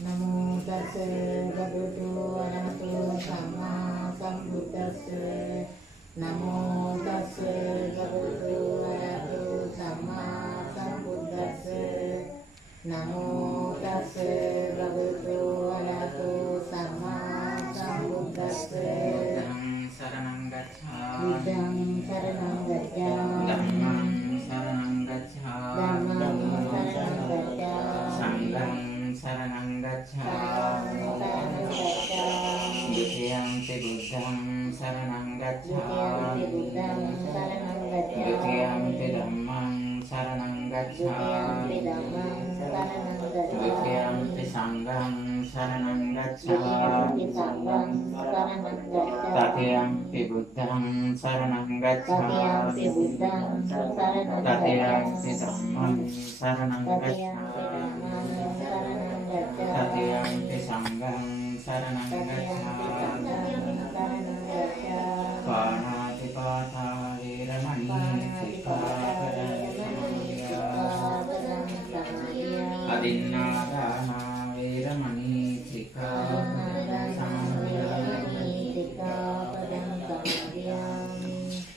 Namo tassa bhagavato arahato samma sambuddhassa. Namo tassa bhagavato arahato samma sambuddhassa. Namo tassa bhagavato arahato samma sambuddhassa. Saranang gacchami. Buddhang saranang gacchami. Dhammang saranang gacchami. Dhammang saranang gacchami. Sanghang saranang gacchami. Dutiyampi buddhang saranang gacchami. Dutiyampi dhammang saranang gacchami. Dutiyampi sanghang saranang gacchami. Tatiyampi buddhang saranang gacchami. Tatiyampi dhammang saranang gacchami. Tatiyampi sanghang saranang gacchami. Panatipata viramani sikkhapadam samadhiyami. Adinnādāna viramani sikkhapadam samadhiyami.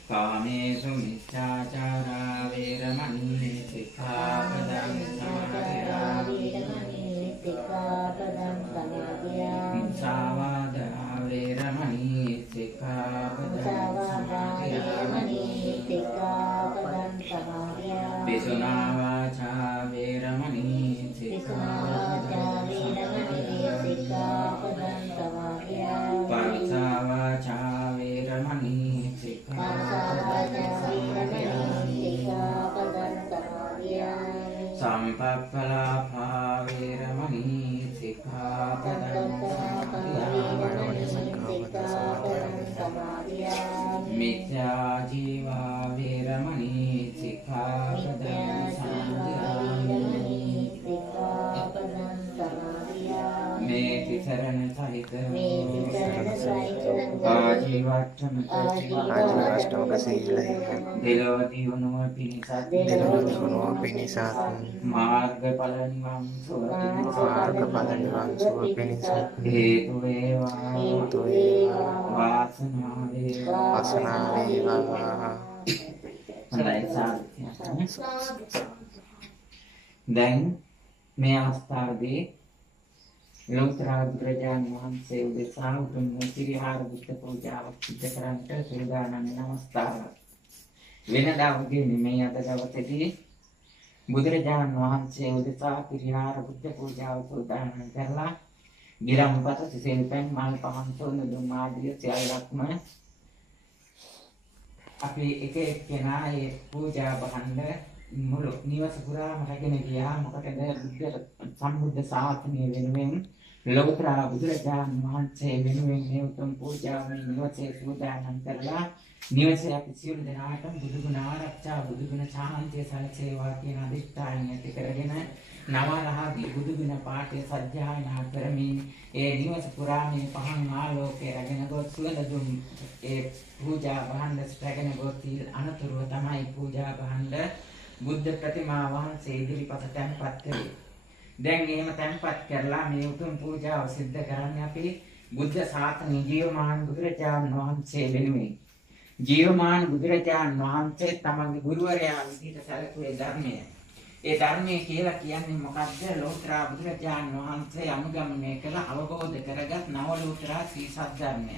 Kāmesu miccācārā viramani sikkhapadam samadhiyami. Musāvādā viramani sikkhapadam samadhiyami. Pisunā vācā viramani sikkhapadam samadhiyami. Parussā vācā viramani sikkhapadam samadhiyami. Sampappalāphā viramani sikkhapadam samadhiyami. Mithya jīvā viramani sikkhapadam samadhiyami. Meti sarana sahita ආජීවාෂ්ටමක සීලය දෙලොව දෙලොව පිණිසත් මාර්ගඵල නිවන් මාර්ගඵල නිවන් සුව පිණිසත් හේතු වේවා වාසනාව වේවා. දැන් මේ අවස්ථාවේදී ලෝතර බුදුරජාණන් වහන්සේ උදෙසා උතුම් සිරිහාර බුද්ධ පූජාවක් සිදු කරන්නට සූදානම් වෙන අවස්ථාවක්. වෙනදා වගේ නෙමෙයි අද දවසේදී බුදුරජාණන් වහන්සේ උදෙසා සිරිහාර බුද්ධ පූජාව සූදානම් කරලා ගිරම්පත සිසිල් පැන් මල් පහන් සොඳ දුම් ආදිය සියල්ලක්ම අපි එක එක්කෙනා ඒ පූජා බහන්න මුළු නිවස පුරාම රැගෙන ගියා. මොකටද? බුද්ධ සම්බුද්ධ ශාසනය වෙනුවෙන් ලෝතර බුදුරජාණන් වහන්සේ වෙනුවෙන් මේ උතුම් පූජාව මේ නිවසේ සූදානම් කරලා නිවසේ අපි සියලු දෙනාටම බුදුගුණ ආරක්ෂා බුදුගුණ ශාන්තිය සැලසේවා කියන අදිෂ්ඨානය ඇති කරගෙන නවරහදී බුදුගුණ පාඨය සජ්ජායනා කරමින් ඒ නිවස පුරා මේ පහන් ආලෝකයේ රැගෙන ගොස් සුවඳ දුම් ඒ පූජා බහන්න රැගෙන ගොස් අනතුරුව තමයි පූජා බහන්න බුද්ධ ප්‍රතිමා වහන්සේ ඉදිරිපත තැන්පත් කළේ. දැන් එහෙම තැන්පත් කරලා මේ උතුම් පූජාව සිද්ධ කරන්නේ අපි බුද්ධ ශාසනය ජීවමාන බුදුරජාණන් වහන්සේ වෙනුවෙන්. ජීවමාන බුදුරජාණන් වහන්සේ තමන්ගේ ගුරුවරයා විදිහට සැලකුවේ ධර්මය. ඒ ධර්මය කියලා කියන්නේ මොකක්ද? ලෝතර බුදුරජාණන් වහන්සේ අනුගමනය කළ අවබෝධ කරගත් නවලෝතර ශ්‍රී සද්ධර්මය.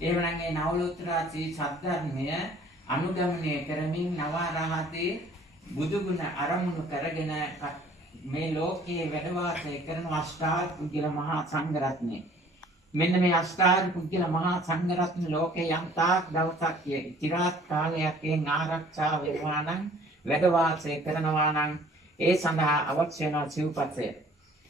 එහෙමනම් මේ නවලෝතර ශ්‍රී සද්ධර්මය අනුගමනය කරමින් නවරහතේ බුදුගුණ අරමුණු කරගෙන මේ ලෝකයේ වැඩ වාසය කරන අෂ්ටාර්ය පුද්ගල මහා සංඝරත්නය. මෙන්න මේ අෂ්ටාර්ය පුද්ගල මහා සංඝරත්න ලෝකේ යම්තාක් දවසක් චිරාත් කාලයක් ආරක්ෂා වෙනවා නම් වැඩ වාසය කරනවා නම් ඒ සඳහා අවශ්‍ය වෙන සිව්පසය.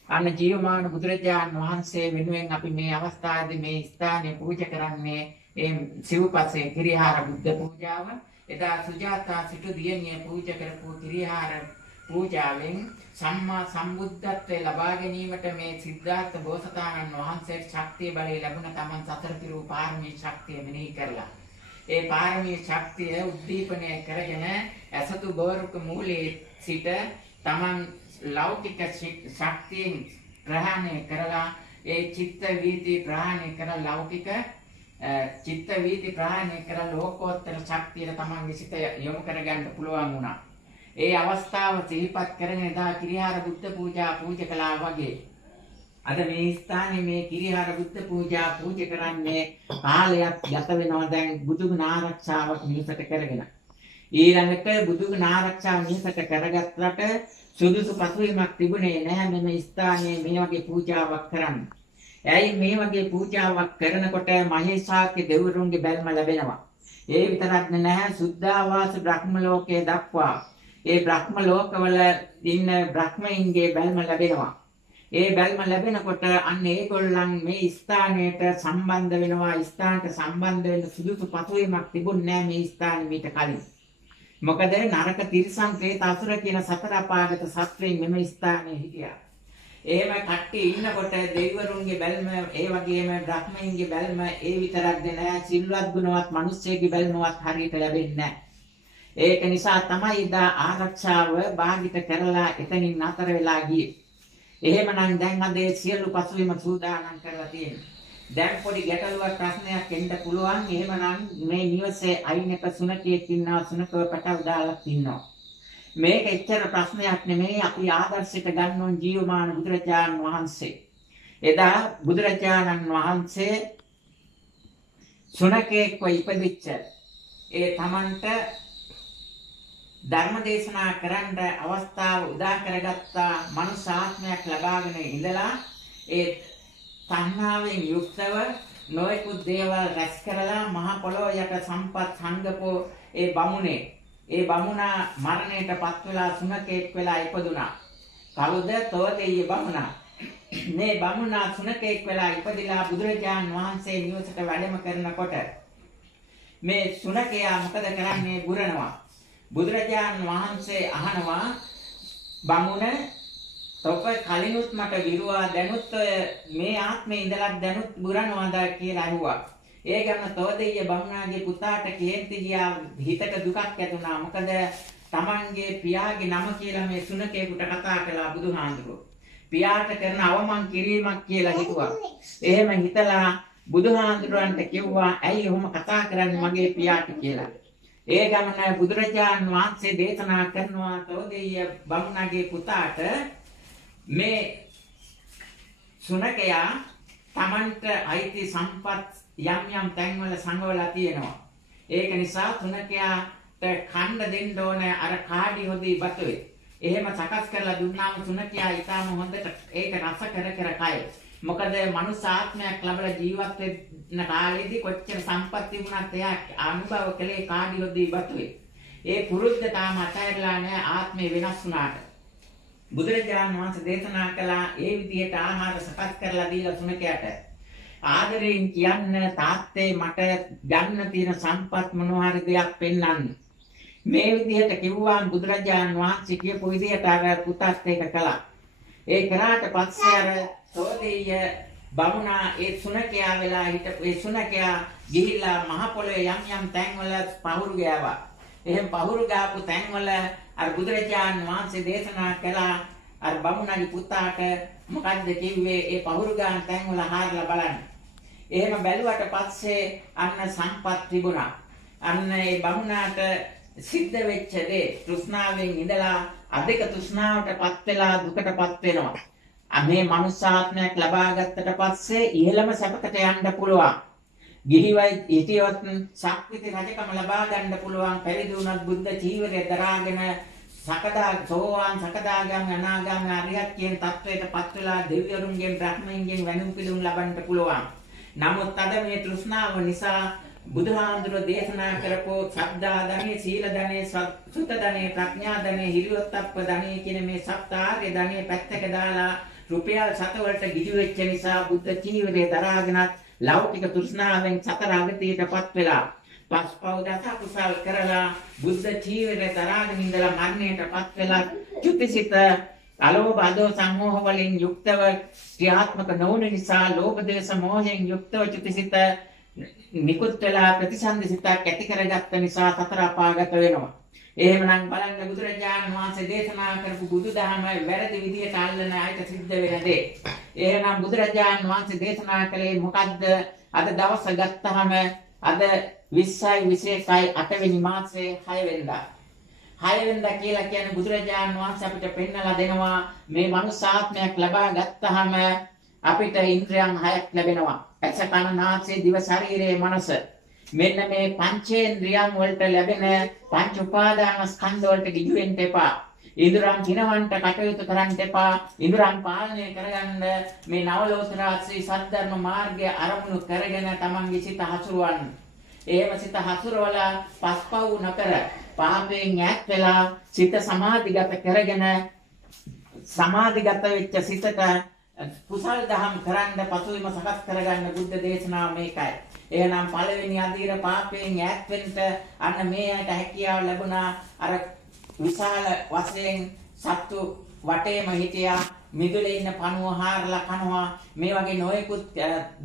අන්න ජීවමාන බුදුරජාණන් වහන්සේ වෙනුවෙන් අපි මේ අවස්ථාවේදී මේ ස්ථානයේ පූජා කරන්නේ ඒ සිව්පසය කිරිහාර බුද්ධ පූජාව. එදා සුජාතා සිටු දියණිය පූජා කරපු කිරිහාර පූජාවෙන් සම්මා සම්බුද්ධත්වයේ ලබා ගැනීමට මේ සිද්ධාර්ථ බෝසතාණන් වහන්සේට ශක්තිය බලය ලැබුණ තමන් සතර පිරු පාරමී ශක්තිය මෙනෙහි කරලා ඒ පාරමී ශක්තිය උද්දීපනය කරගෙන ඇසතු බෝරුක මූලයේ සිට තමන් ලෞකික ශක්තියෙන් ප්‍රහාණය කරලා ඒ චිත්ත වීති ප්‍රහාණය කරලා ලෞකික චිත්ත වීති ප්‍රහාණය කරලා ලෝකෝත්තර ශක්තියට තමන්ගේ සිත යොමු කරගන්න පුළුවන් වුණා. ඒ අවස්ථාව සිහිපත් කරගෙන එදා කිරිහාර බුද්ධ පූජා පූජා කළා වගේ අද මේ ස්ථානයේ මේ කිරිහාර බුද්ධ පූජා පූජා කරන්නේ කාලයක් ගත වෙනවා දැන් බුදුගුණ ආරක්ෂාවක් නිසට කරගෙන. ඊළඟට බුදුගුණ ආරක්ෂාව නිසට කරගත්තට සුදුසු පසුබිමක් තිබුණේ නැහැ මේ ස්ථානයේ මේ වගේ පූජාවක් කරන්න. ඇයි මේ වගේ පූජාවක් කරනකොට මහේශාක්‍ය දෙවිවරුන්ගේ බැල්ම ලැබෙනවා. ඒ විතරක් නැහැ සුද්ධාවාස බ්‍රහ්ම ලෝකයේ දක්වා ඒ බ්‍රහ්ම ලෝකවල ඉන්න බ්‍රහ්මයින්ගේ බැල්ම ලැබෙනවා. ඒ බැල්ම ලැබෙනකොට අන්න ඒගොල්ලන් මේ ස්ථානයට සම්බන්ධ වෙනවා. ස්ථානට සම්බන්ධ වෙන්න සුදුසු පසුබිමක් තිබුණේ නැහැ මේ ස්ථානෙ මීට කලින්. මොකද නරක තිරිසන් ප්‍රේත අසුර කියන සතර අපාගත සත්වයන් මෙම ස්ථානයේ හිටියා. එහෙම කට්ටිය ඉන්නකොට දෙවිවරුන්ගේ බැල්ම ඒ වගේම බ්‍රහ්මයින්ගේ බැල්ම ඒ විතරක්ද නෑ සිල්වත් ගුණවත් මිනිස්සෙගේ බැල්මවත් හරියට ලැබෙන්නේ නෑ. ඒක නිසා තමයි දා ආරක්ෂාව භාගිත කරලා එතනින් නතර වෙලා ගියේ. එහෙමනම් දැන් අද සියලු පසුබිම සූදානම් කරලා තියෙනවා. දැන් පොඩි ගැටලුවක් ප්‍රශ්නයක් එන්න පුළුවන්. එහෙමනම් මේ නිවසේ අයිනක සුනකයෙක් ඉන්නවා සුනකව පැටව දාලා ඉන්නවා. මේක එච්චර ප්‍රශ්නයක් නෙමෙයි. අපි ආදර්ශයට ගන්න ඕන ජීවමාන බුදුරජාණන් වහන්සේ. එදා බුදුරජාණන් වහන්සේ සුනකයෙක්ව ඉපදිච්ච ඒ තමන්ට ධර්ම දේශනා කරන්න අවස්ථාව උදා කරගත්තා මනුෂ්‍ය ආත්මයක් ලබාගෙන ඉඳලා ඒ තණ්හාවෙන් යුක්තව නොයෙකුත් දේවල් රැස් කරලා මහ පොළොව යට සම්පත් සංගපෝ ඒ බමුණා මරණයට පත් වෙලා සුනකෙක් වෙලා ඉපදුනා. කවුද? තෝතෙය බමුණා. මේ බමුණා සුනකෙක් වෙලා ඉපදිලා බුදුරජාන් වහන්සේ නිවසට වැඩම කරනකොට මේ සුනකයා මොකද කරන්නේ? බුරනවා. බුදුරජාන් වහන්සේ අහනවා බමුණ තොප කලිනුත් මට විරුවා දැනුත් මේ ආත්මේ ඉඳලා දැනුත් බුරනවාද කියලා අහුවා. ඒ ගමන තෝදෙය බමුණාගේ පුතාට කේන්ති ගියා හිතට දුකක් ඇතුණා. මොකද තමන්ගේ පියාගේ නම කියලා මේ සුනකේකට කතා කළා බුදුහාඳුරෝ. පියාට කරන අවමන් කිරීමක් කියලා හිතුවා. එහෙම හිතලා බුදුහාඳුරන්ට කිව්වා ඇයි ඔහොම කතා කරන්නේ මගේ පියාට කියලා. ඒ ගමන බුදුරජාන් වහන්සේ දේශනා කරනවා තෝදෙය බමුණාගේ පුතාට මේ සුනකයා තමන්ට අයිති සම්පත් යම් තැන්වල සංගවලා තියෙනවා. ඒක නිසා සුනකයාට කණ්ඩ දෙන්න ඕනේ අර කාඩි හොදි බතුවේ. එහෙම සකස් කරලා දුන්නාම සුනකයා ඊටම හොඳට ඒක රස කර කය. මොකද මනුස්ස ආත්මයක් ලැබලා ජීවත් වෙන කාලෙදී කොච්චර සම්පත් තිබුණත් එයා අනුභව කළේ කාඩි හොදි බතුවේ. ඒ පුරුද්ද තාම අතහැරලා නැහැ ආත්මේ වෙනස් වුණාට. බුදුරජාණන් වහන්සේ දේශනා කළා ඒ විදිහට ආහාර සකස් කරලා දීලා සුනකයාට ආදරයෙන් කියන්න තාත්තේ මට ගන්න තියෙන සම්පත් මොනවා හරි දෙයක් පෙන්වන්න. මේ විදිහට කිව්වාම බුදුරජාණන් වහන්සේ කියපු විදිහට අර පුතත් ඒක කළා. ඒ කරාට පස්සේ අර තෝදෙය බමුණා ඒ සුනකයා වෙලා හිටපු ඒ සුනකයා ගිහිල්ලා මහ පොළොවේ යම් තැන්වල පහුරු ගෑවා. එහෙම පහුරු ගාපු තැන්වල අර බුදුරජාණන් වහන්සේ දේශනා කළා අර බමුණාගේ පුතාට මොකද්ද කිව්වේ ඒ පහුරු ගාන තැන්වල හාරලා බලන්න. එහෙම බැලුවට පස්සේ අන්න සම්පත් තිබුණා. අන්න ඒ බමුණාට සිද්ධ වෙච්ච දේ තෘෂ්ණාවෙන් ඉඳලා අධික තෘෂ්ණාවටපත් වෙලා දුකටපත් වෙනවා. මේ මනුෂ්‍යාත්මයක් ලබා ගත්තට පස්සේ ඉහළම සැපකට යන්න පුළුවන්. ගිහිවයි හිටියොත් ශක්තිති රජකම ලබා ගන්න පුළුවන්. පැවිදි වුණත් බුද්ධ චීවරය දරාගෙන සෝවාන් සකදාගාමී අනාගාමී අරියත් කියන තත්වයටපත් වෙලා දෙවිවරුන්ගෙන් බ්‍රහ්මයන්ගෙන් වැඳුම් පිළිතුරු ලබන්න පුළුවන්. නමුත් අද මේ තෘෂ්ණාව නිසා බුදුහාමුදුරුවෝ දේශනා කරපු ශ්‍රද්ධා ධනෙ, සීල ධනෙ, සුත ධනෙ, ප්‍රඥා ධනෙ, හිරියොත්ප්ප ධනෙ කියන මේ සප්තාර්ය ධනෙ පැත්තක දාලා රුපියල් 7 වලට ගිජු වෙච්ච නිසා බුද්ධ චීවරය දරාගෙනත් ලෞකික තෘෂ්ණාවෙන් සතර අගතියටපත් වෙලා පස්පව් දස කුසල් කරලා බුද්ධ චීවරය දරාගෙන ඉඳලා මරණයටපත් වෙලා චුතිසිත අලෝභ අදෝ සම්මෝහ වලින් යුක්තව ක්‍රියාත්මක නොවන නිසා ලෝභ දේශ මොහයෙන් යුක්තව චුතිසිත නිකුත් වෙලා ප්‍රතිසන්දි සිතක් ඇති කරගත්ත නිසා සතර අපාගත වෙනවා. එහෙමනම් බලන්න බුදුරජාණන් වහන්සේ දේශනා කරපු බුදුදහම වැරදි විදියට අල්ලන අයට සිද්ධ වෙන දේ. එහෙනම් බුදුරජාණන් වහන්සේ දේශනා කළේ මොකද්ද? අද දවස ගත්තාම අද 20යි 21යි 8 වෙනි මාසයේ 6 වෙනිදා. 6 වෙනිදා කියලා කියන්නේ බුදුරජාණන් වහන්සේ අපිට පෙන්නලා දෙනවා මේ මනුස්ස ආත්මයක් ලබා ගත්තාම අපිට ඉන්ද්‍රයන් 6ක් ලැබෙනවා. ඇස කන නාසය දිව ශරීරයේ මනස. මෙන්න මේ පංචේන්ද්‍රියන් වලට ලැබෙන පංච උපාදාන ස්කන්ධ වලට ගිජු වෙන්න එපා. ඉඳුරන් කිනවන්ට කටයුතු කරන්න එපා. ඉඳුරන් පාලනය කරගන්න මේ නවලෝතර ශ්‍රී සද්ධර්ම මාර්ගය අරමුණු කරගෙන තමන්ගේ සිත හසුරවන්න. එහෙම සිත හසුරවලා පස්පව් නොකර පාපයෙන් ඈත් වෙලා සිත සමාධිගත කරගෙන සමාධිගත වෙච්ච සිතට කුසල් දහම් කරන්න පසුවිම සකස් කරගන්න බුද්ධ දේශනාව මේකයි. එහෙනම් පළවෙනි අධීර පාපයෙන් ඈත් වෙන්න අන්න මේ ඇයට හැකියාව ලැබුණා. අර විශාල වශයෙන් සත්තු වටේම හිටියා. මිදුලේ ඉන්න පණුව හාරලා කනවා. මේ වගේ නොයෙකුත්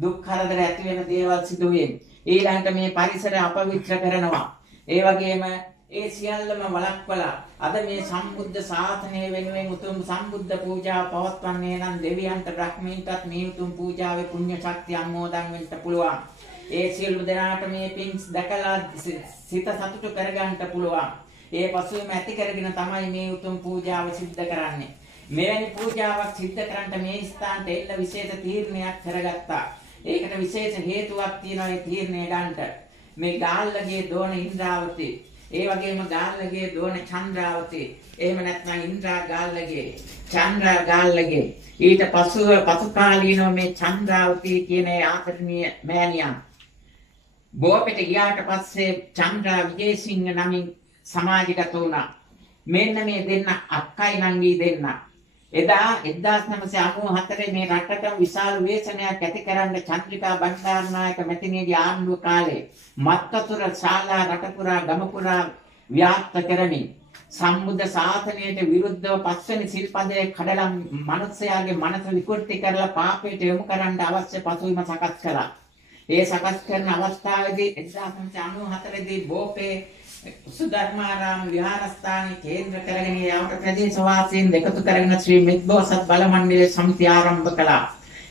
දුක් කරදර ඇති වෙන දේවල් සිදු වෙන්නේ. ඊළඟට මේ පරිසරය අපවිත්‍ර කරනවා. ඒ වගේම ඒ සියල්ලම වළක්වලා අද මේ සම්බුද්ධ ශාසනය වෙනුවෙන් උතුම් සම්බුද්ධ පූජාව පවත්වන්නේ නම් දෙවියන්ට බ්‍රහ්මීන්ටත් මේ උතුම් පූජාවේ පුණ්‍ය ශක්තිය අනුමෝදන් වෙන්න පුළුවන්. ඒ සියලු දෙනාට මේ පින් දැකලා සිත සතුටු කරගන්න පුළුවන්. ඒ පසුවම ඇති කරගෙන තමයි මේ උතුම් පූජාව සිද්ධ කරන්නේ. මෙවැනි පූජාවක් සිද්ධ කරන්න මේ ස්ථානට එන්න විශේෂ තීරණයක් කරගත්තා. ඒකට විශේෂ හේතුවක් තියෙනවා ඒ තීරණය ගන්නට. මේ ගාල්ලගේ දෝන ඉන්ද්‍රාවතී, ඒ වගේම ගාල්ලගේ දෝන චන්ද්‍රාවතී, එහෙම නැත්නම් ඉන්ද්‍රා ගාල්ලගේ, චන්ද්‍රා ගාල්ලගේ. ඊට පසු කාලීනව මේ චන්ද්‍රාවතී කියන ආදරණීය මෑණියන් බෝපෙට ගියාට පස්සේ චන්ද්‍රා විජේසිංහ නමින් සමාජගත වුණා. මෙන්න මේ දෙන්න අක්කයි නංගි දෙන්න. එදා 1994 මේ රටට විශාල වේසනයක් ඇති කරන්න චන්ද්‍රිකා බණ්ඩාරනායක මැතිණියගේ ආණ්ඩුව කාලේ මත්වතුර ශාලා රටපුරා ගමපුරා ව්‍යාප්ත කරමින් සම්බුද්ධ ශාසනයට විරුද්ධව පස්වෙනි සිල්පදයේ කඩලා මනුස්සයාගේ මනස විකෘති කරලා පාපයට යොමු කරන්න අවශ්‍ය පසුබිම සකස් කළා. ඒ සකස් කරන අවස්ථාවේදී 1994 දී බෝපේ සුධර්මාරාම විහාරස්ථානයේ කේන්ද්‍ර කරගෙන යාමට ප්‍රදේශවාසීන් එකතු කරගෙන ශ්‍රී මිත්බෝසත් බල මණ්ඩලයේ සමිතිය ආරම්භ කළා.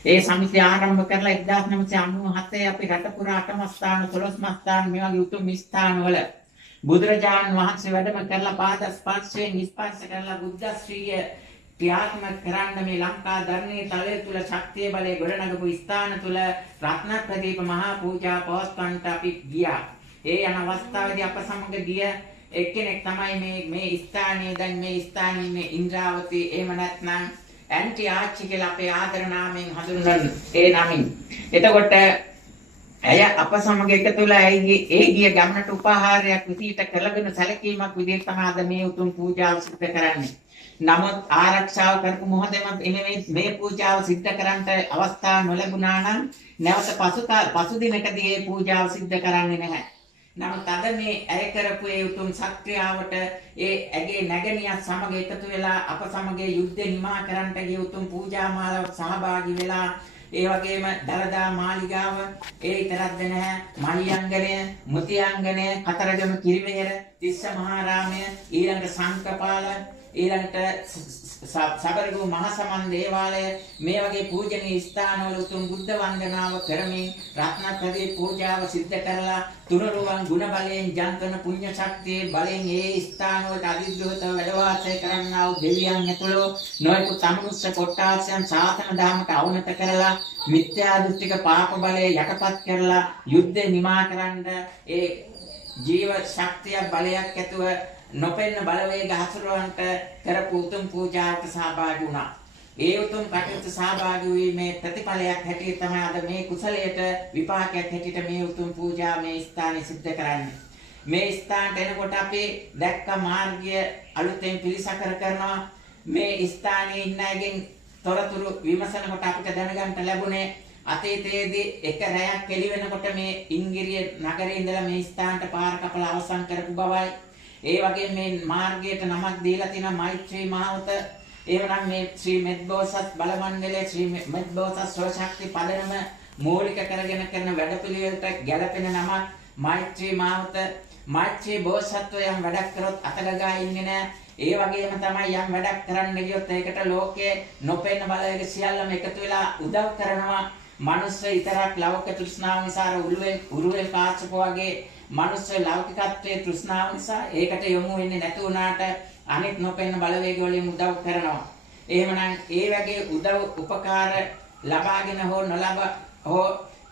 ඒ සමිතිය ආරම්භ කරලා 1997 අපි රට පුරා 8ම ස්ථාන 12ම ස්ථාන මේ වගේ උතුම් ස්ථානවල බුදුරජාණන් වහන්සේ වැඩම කරලා පාද ස්පර්ශයෙන් ස්පර්ශ කරලා බුද්ධ ශ්‍රීය ක්‍රියාත්මක කරන්න මේ ලංකා ධර්මයේ තලය තුල ශක්තිය බලය ගොඩනගපු ස්ථාන තුල රත්න ප්‍රදීප මහා පූජා පවත්වන්නට අපි ගියා. ඒ යන අවස්ථාවේදී අප සමග ගිය එක්කෙනෙක් තමයි මේ ස්ථානයේ දැන් මේ ස්ථානයේ ඉන්නේ ඉන්ද්‍රාවතී, එහෙම නැත්නම් ඇන්ටි ආච්චි කියලා අපේ ආදර නාමයෙන් හඳුන්වන ඒ නමින්. එතකොට ඇය අප සමග එකතු වෙලා ඒ ගිය ගමනට උපහාරයක් විදිහට කරගෙන සැලකීමක් විදිහට තමයි අද මේ උතුම් පූජාව සිදු කරන්නේ. නමුත් ආරක්ෂාව කරපු මොහොතේම මේ පූජාව සිදු කරන්නට අවස්ථාව නොලැබුණා නම් නැවත පසු දිනකදී මේ පූජාව සිදු කරන්නේ නැහැ. නමුත් අද මේ ඇය කරපු ඒ උතුම් සත්‍යාවට ඇගේ නැගණියත් සමග එකතු වෙලා අප සමග යුද්ධ නිමා කරන්නට ගිය උතුම් පූජා මාලාවට සහභාගී වෙලා ඒ වගේම දලදා මාලිගාව ඒ විතරක්ද නැහැ, මහියංගනය, මුතියංගනය, කතරගම කිරිවෙහෙර, තිස්ස මහාරාමය, ඊළඟට සංකපාල, ඊළඟට සබරගු මහසමන් දේවාලය මේ වගේ පූජනීය ස්ථානවල උතුම් බුද්ධ වන්දනාව කරමින් රත්නත්‍රයේ පූජාව සිද්ධ කරලා තුනුරුවන් ගුණ බලයෙන් ජන්තන පුණ්‍ය ශක්තියේ බලයෙන් ඒ ස්ථානවලට අධිග්‍රහත වැඩ වාසය කරන්නා වූ දෙවියන් ඇතුළු නොයෙකුත් අමනුෂ්‍ය කොට්ටාසයන් සාතන දාමට අවනත කරලා මිත්‍යා දෘෂ්ටික පාප බලය යටපත් කරලා යුද්ධ නිමා කරන්න ඒ ජීව ශක්තිය බලයක් ඇතුව නොපෙන්න බලවේග හසුරවන්ට කරපු උතුම් පූජාවට සහභාගී වුණා. ඒ උතුම් කටයුතු සහභාගී වීමේ ප්‍රතිඵලයක් හැටියට තමයි අද මේ කුසලයට විපාකයක් හැටියට මේ උතුම් පූජා මේ ස්ථානයේ සිද්ධ කරන්නේ. මේ ස්ථානට එනකොට අපි දැක්ක මාර්ගය අලුතෙන් පිළිසකර කරනවා. මේ ස්ථානයේ ඉන්න අයගෙන් තොරතුරු විමසනකොට අපිට දැනගන්න ලැබුණේ අතීතයේදී එක රැයක් එළි වෙනකොට මේ ඉංගිරිය නගරේ ඉඳලා මේ ස්ථානට පාර කපලා අවසන් කරපු බවයි. ඒ වගේ මේ මාර්ගයට නමක් දීලා තියෙන මෛත්‍රී මාවත, එහෙනම් මේ ශ්‍රී මෙත්බෝසත් බල මණ්ඩලයේ ශ්‍රී මෙත්බෝසත් සෝශක්ති පදනම මූලික කරගෙන කරන වැඩපිළිවෙලට ගැළපෙන නමක් මෛත්‍රී මාවත. මෛත්‍රී බෝසත්වයන් වැඩක් කරොත් අතගගා ඉන්නේ නැහැ. ඒ වගේම තමයි යම් වැඩක් කරන්න ගියොත් ඒකට ලෝකයේ නොපෙනෙන බලයක සියල්ලම එකතු වෙලා උදව් කරනවා. මනුස්ස විතරක් ලෞකික තෘෂ්ණාව නිසා උරුවෙල් කාචප වගේ මනුස්ස ලෞකිකත්වයේ තෘෂ්ණාව නිසා ඒකට යොමු වෙන්නේ නැති වුණාට අනිත් නොපෙනෙන බලවේග වලින් උදව් කරනවා. එහෙමනම් ඒ වගේ උදව් උපකාර ලබාගෙන හෝ නොලබ හෝ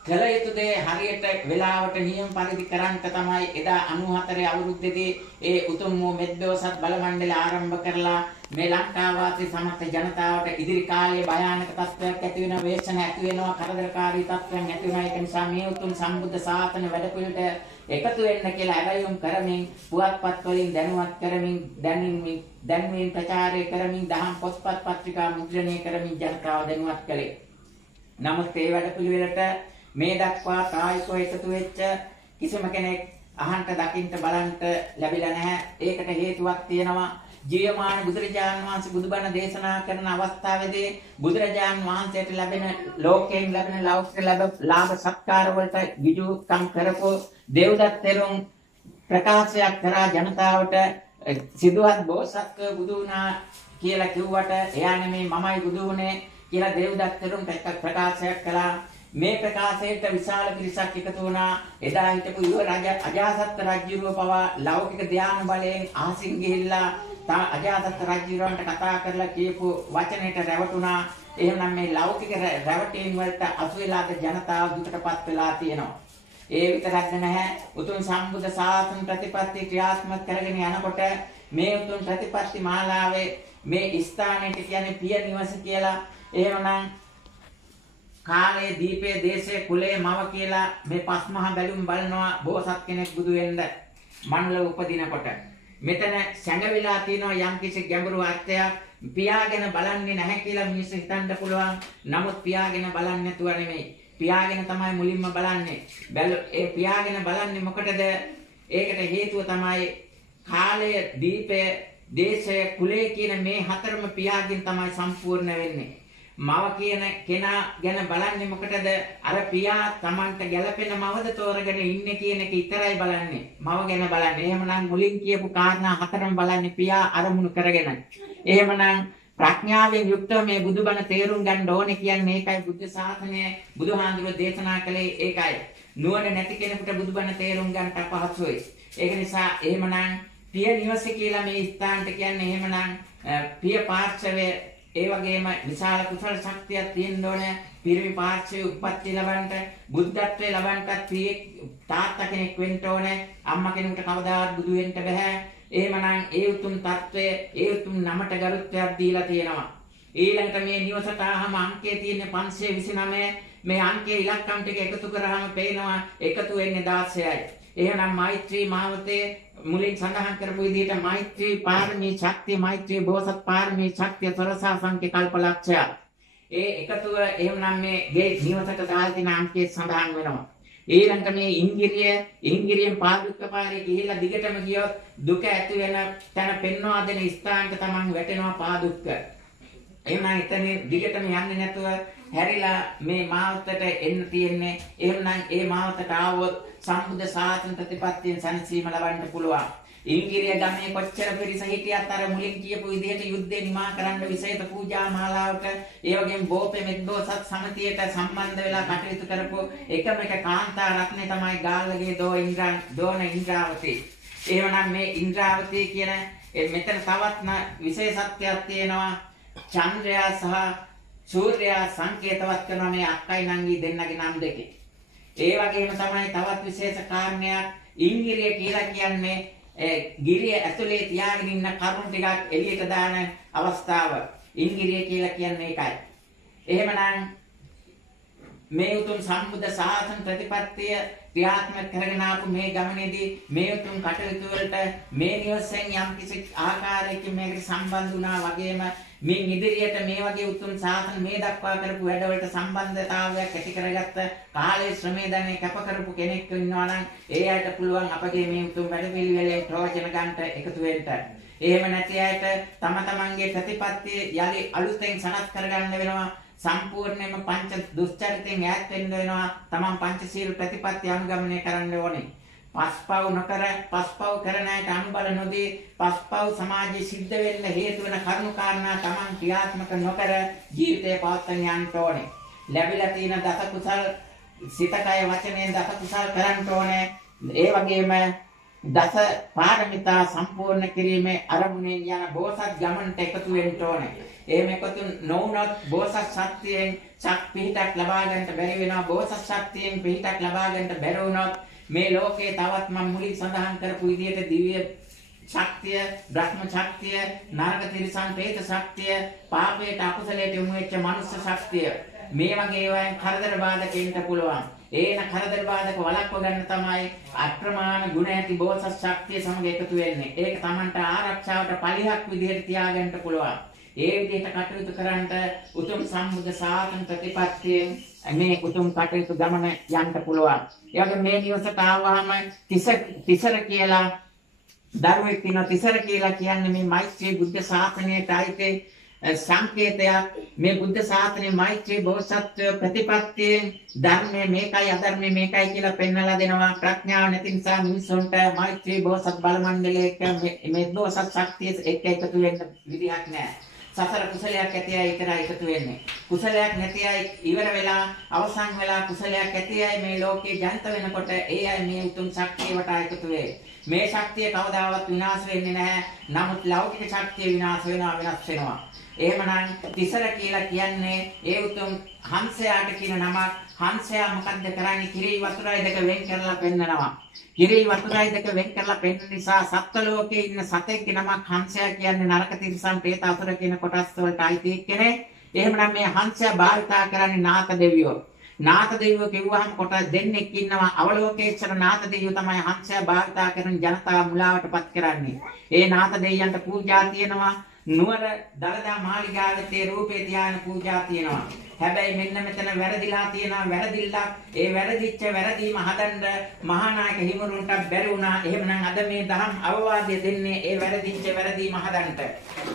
කළ යුතු දේ හරියට වෙලාවට නියම පරිදි කරන්ට තමයි එදා 94 අවුරුද්දේදී ඒ උතුම් වූ මෙද්දෝසත් බල මණ්ඩලය ආරම්භ කරලා මේ ලංකාවාසී සමස්ත ජනතාවට ඉදිරි කාලයේ භයානක තත්ත්වයක් ඇති වෙන වේශන ඇති වෙනවා කරදරකාරී තත්ත්වයන් ඇති වෙනවා. ඒක නිසා මේ උතුම් සම්බුද්ධ ශාසන වැඩපිළිවෙලට එකතු වෙන්න කියලා ඇරයුම් කරමින් පුවත්පත් වලින් දැනුවත් කරමින් දැන්වීම ප්‍රචාරය කරමින් දහම් පොත්පත් පත්‍රිකා මුද්‍රණය කරමින් ජනතාව දැනුවත් කළේ. නමුත් ඒ වැඩපිළිවෙලට මේ දක්වා කායිකව එකතු වෙච්ච කිසිම කෙනෙක් අහන්ට දකින්ට බලන්ට ලැබිලා නැහැ. ඒකට හේතුවක් තියෙනවා. ජීවමාන බුදුරජාණන් වහන්සේ බුදුබණ දේශනා කරන අවස්ථාවේදී බුදුරජාණන් වහන්සේට ලැබෙන ලෝකයෙන් ලැබෙන ලෞකික ලාභ සත්කාර වලට විජුකම් කරපු දේවදත්ත තෙරුන් ප්‍රකාශයක් කරා ජනතාවට සිදුවත් බෝසත්ව බුදු වුණා කියලා කිව්වට එයා නෙමෙයි මමයි බුදු වුණේ කියලා දේවදත්ත තෙරුන් ප්‍රකාශයක් කළා. මේ ප්‍රකාශයට විශාල පිරිසක් එකතු වුණා. එදා හිටපු යුව රජ අජාසත් රජුව පවා ලෞකික ධානය බලයෙන් ආසින් ගිහිල්ලා අජාසත් රජුවන්ට කතා කරලා කියපු වචනයට රැවටුණා. එහෙනම් මේ ලෞකික රැවටීම් වලට අසු වෙලාද ජනතාව දුකටපත් වෙලා තියෙනවා. ඒ විතරක් නැහැ. උතුම් සම්බුද්ධ ශාසන ප්‍රතිපත්ති ක්‍රියාත්මක කරගෙන යනකොට මේ උතුම් ප්‍රතිපත්ති මාලාවේ මේ ස්ථානයට කියන්නේ පිය නිවස කියලා. එහෙමනම් කාලයේ දීපේ දේශයේ කුලයේ මව කියලා මේ පස්මහා බැලුම් බලනවා බෝසත් කෙනෙක් බුදු වෙන්න මනුල උපදිනකොට. මෙතන සැඟවිලා තියෙනවා යම්කිසි ගැඹුරු අර්ථයක්. පියාගෙන බලන්නේ නැහැ කියලා මිනිස්සු හිතන්න පුළුවන්. නමුත් පියාගෙන බලන්නේ නැතුව නෙමෙයි. පියාගෙන තමයි මුලින්ම බලන්නේ. ඒ පියාගෙන බලන්නේ මොකටද? ඒකට හේතුව තමයි කාලය දීපය දේශය කුලය කියන මේ හතරම පියාගෙන් තමයි සම්පූර්ණ වෙන්නේ. මව කියන කෙනා ගැන බලන්නේ මොකටද? අර පියා Tamanට ගැළපෙන මවද තෝරගෙන ඉන්නේ කියන එක විතරයි බලන්නේ. මව ගැන බලන්නේ. එහෙමනම් මුලින් කියපු කාරණා හතරම බලන්නේ පියා අරමුණු කරගෙන. එහෙමනම් ප්‍රඥාවෙන් යුක්තව මේ බුදුබණ තේරුම් ගන්න ඕනේ කියන්නේ ඒකයි බුද්ධ ශාසනය බුදුහාඳුර දේශනා කළේ ඒකයි. නුවණ නැති කෙනෙකුට බුදුබණ තේරුම් ගන්නට අපහසුයි. ඒක නිසා එහෙමනම් පිය නිවස කියලා මේ ස්ථානට කියන්නේ එහෙමනම් පිය පාර්ශවයේ ඒ වගේම විශාල කුසල ශක්තියක් තියෙන්න ඕනේ. පිරිමි පාර්ශ්වයේ උප්පත්ති ලබන්නට බුද්ධත්වයේ ලබන්නට තාත්තා කෙනෙක් වෙන්න ඕනේ. අම්මා කෙනෙකුට කවදාවත් බුදු වෙන්න බෑ. එහෙමනම් ඒ උතුම් తත්වයේ ඒ උතුම් නමට ගරුත්වයක් දීලා තියෙනවා. ඊළඟට මේ නිවසට ආවම අංකයේ තියෙන 529 මේ අංකයේ ඉලක්කම් ටික එකතු කරාම පේනවා එකතු වෙන්නේ 16යි. එහෙනම් මෛත්‍රී මාවතේ මුලින් සඳහන් කරපු විදිහට මෛත්‍රී පාරමී ශක්තිය මෛත්‍රී බෝසත් පාරමී ශක්තිය සරසා සංඛ්‍ය කල්පලක්ෂය. ඒ එකතුව එහෙමනම් මේ ගේ නිවසට දාලා තියෙන අංකයේ සඳහන් වෙනවා. ඊළඟට මේ ඉංගිරියෙන් පාදුක්ක පාරේ ගිහිල්ලා දිගටම ගියොත් දුක ඇති වෙන තැන පෙන්වා දෙන ස්ථානට තමන් වැටෙනවා පාදුක්ක. එහෙනම් එතන දිගටම යන්නේ නැතුව හැරිලා මේ මාවතට එන්න තියෙන්නේ. එහෙනම් ඒ මාවතට ආවොත් සම්බුද්ධ ශාසන ප්‍රතිපත්තියෙන් සැනසීම ලබන්න පුළුවන්. ඉංගිරිය ගමේ කොච්චර පිරිස හිටියත් අර මුලින් කියපු විදිහට යුද්ධේ නිමා කරන්න විශේෂ පූජා මාලාවට ඒ වගේම බෝපේ මෙද්දෝසත් සමිතියට සම්බන්ධ වෙලා කටයුතු කරපු එකම එක කාන්තා රත්නේ තමයි ගාල්ලගේ දෝන ඉන්ද්‍රාවතී. එහෙමනම් මේ ඉන්ද්‍රාවතී කියන මෙතන තවත් විශේෂත්වයක් තියෙනවා. චන්ද්‍රයා සහ සූර්යයා සංකේතවත් කරන මේ අක්කයි නංගි දෙන්නගේ නම් දෙකේ. ඒ වගේම තමයි තවත් විශේෂ කාරණයක් ඉංගිරිය කියලා කියන්නේ ගිරිය ඇතුලේ තියාගෙන ඉන්න කරුණු ටිකක් එළියට දාන අවස්ථාව. ඉංගිරිය කියලා කියන්නේ ඒකයි. එහෙමනම් මේ උතුම් සම්බුද්ධ ශාසන ප්‍රතිපත්තිය ක්‍රියාත්මක කරගෙන ආපු මේ ගමනේදී මේ උතුම් කටයුතු වලට මේ නිවසෙන් යම් කිසි ආකාරයකින් මේකට සම්බන්ධ වුණා වගේම මින් ඉදිරියට මේ වගේ උතුම් ශාසන මේ දක්වා කරපු වැඩවලට සම්බන්ධතාවයක් ඇති කරගත්ත කාලේ ශ්‍රමයේ ධනෙ කැප කරපු කෙනෙක් ඉන්නවා නම් ඒ අයට පුළුවන් අපගේ මේ උතුම් වැඩ පිළිවෙලේ ප්‍රයෝජන ගන්නට එකතු වෙන්න. එහෙම නැති අයට තම තමන්ගේ ප්‍රතිපත්තිය යලි අලුතෙන් සනත් කරගන්න වෙනවා. සම්පූර්ණයෙන්ම පංච දුස්චරිතෙන් ඈත් වෙන්න වෙනවා. තමන් පංචශීල ප්‍රතිපත්ති අනුගමනය කරන්න ඕනේ. පස්පව් නොකර පස්පව් කරන අයට අනුබල නොදී පස්පව් සමාජයේ සිද්ධ වෙන්න හේතු වෙන කරුණු කාරණා Taman ක්‍රියාත්මක නොකර ජීවිතේ පවත්වන්න යන්න ඕනේ. ලැබිලා තියෙන දස කුසල් සිතකය වචනයෙන් දස කුසල් කරන්න ඕනේ. ඒ වගේම දස පාරමිතා සම්පූර්ණ කිරීමේ අරමුණෙන් යන බෝසත් ගමනට එකතු වෙන්න ඕනේ. එහෙම එකතු නොවුනොත් බෝසත් ශක්තියෙන් පිහිටක් ලබා ගන්නට බැරි වෙනවා. බෝසත් ශක්තියෙන් පිහිටක් ලබා ගන්නට බැරි වුණොත් මේ ලෝකේ තවත් මම මුලින් සඳහන් කරපු විදිහට දිව්‍ය ශක්තිය, බ්‍රහ්ම ශක්තිය, නරක තිරිසන් പ്രേත ශක්තිය, පාපයට අකුසලයට යොමු වෙච්ච මනුස්ස ශක්තිය මේ වගේ ඒවායින් කරදර බාධකෙන්න පුළුවන්. ඒන කරදර බාධක වළක්ව ගන්න තමයි අප්‍රමාණ ගුණ ඇති බෝසත් ශක්තිය සමග එකතු වෙන්නේ. ඒක Tamanට ආරක්ෂාවට පලිහක් විදිහට තියාගන්න පුළුවන්. ඒ විදිහට කටයුතු කරන්ට උතුම් සම්බුද්ධ ශාසන ප්‍රතිපත්තියෙන් මේ උතුම් කටයුතු ගමන යන්න පුළුවන්. ඒ වගේ මේ නිවසට ආවම තිසර කියලා දරුවෙක් ඉන්න තිසර කියලා කියන්නේ මේ මෛත්‍රී බුද්ධ ශාසනයට අයිති සංකේතයක්. මේ බුද්ධ ශාසනයේ මෛත්‍රී බෝසත්ත්ව ප්‍රතිපත්තියෙන් ධර්මයේ මේකයි අධර්මයේ මේකයි කියලා පෙන්වලා දෙනවා. ප්‍රඥාව නැති නිසා මිනිසුන්ට මෛත්‍රී බෝසත් බල මණ්ඩලයක මේ බෝසත් ශක්තිය එක්ක එකතු වෙන්න විදිහක් නැහැ. සතර කුසලයක් ඇති අය විතරයි එකතු වෙන්නේ. කුසලයක් නැති අය ඉවර වෙලා අවසන් වෙලා කුසලයක් ඇති අය මේ ලෝකේ ජනිත වෙනකොට ඒ අය මේ උතුම් ශක්තිය වටා එකතු වෙයි. මේ ශක්තිය කවදාවත් විනාශ වෙන්නේ නැහැ. නමුත් ලෞකික ශක්තිය විනාශ වෙනවා වෙනවා. එහෙමනම් තිසර කියලා කියන්නේ ඒ උතුම් හංසයාට කියන නමක්. හංසයා මොකද්ද කරන්නේ? කිරි වතුරයි දෙක වෙන් කරලා පෙන්නනවා. කිරි වතුරයි දෙක වෙන් කරලා පෙන්නන නිසා සත්ත්ව ලෝකයේ ඉන්න සතෙක්ගේ නමක් හංසයා කියන්නේ නරක තිරිසන් പ്രേත අසුර කියන කොටස් වලට අයිති කෙනෙක්. එහෙමනම් මේ හංසයා භාවිතා කරන්නේ නාත දෙවියෝ. නාත දෙවියෝ කිව්වහම කොටස් දෙන්නෙක් ඉන්නවා. අවලෝකේශ්වර නාත දෙවියෝ තමයි හංසයා භාවිතා කරන ජනතාව මුලාවටපත් කරන්නේ. ඒ නාත දෙවියන්ට පූජා තියෙනවා. නුවර දලදා මාලිගාවේ රූපේ ධ්‍යාන පූජා තියෙනවා. හැබැයි මෙන්න මෙතන වැරදිලා තියෙනවා. වැරදිල්ලක් ඒ වැරදිච්ච වැරදීම හදන්න මහානායක හිමිවරුන්ට බැරි වුණා. එහෙමනම් අද මේ දහම් අවවාදය දෙන්නේ ඒ වැරදිච්ච වැරදීම හදන්න.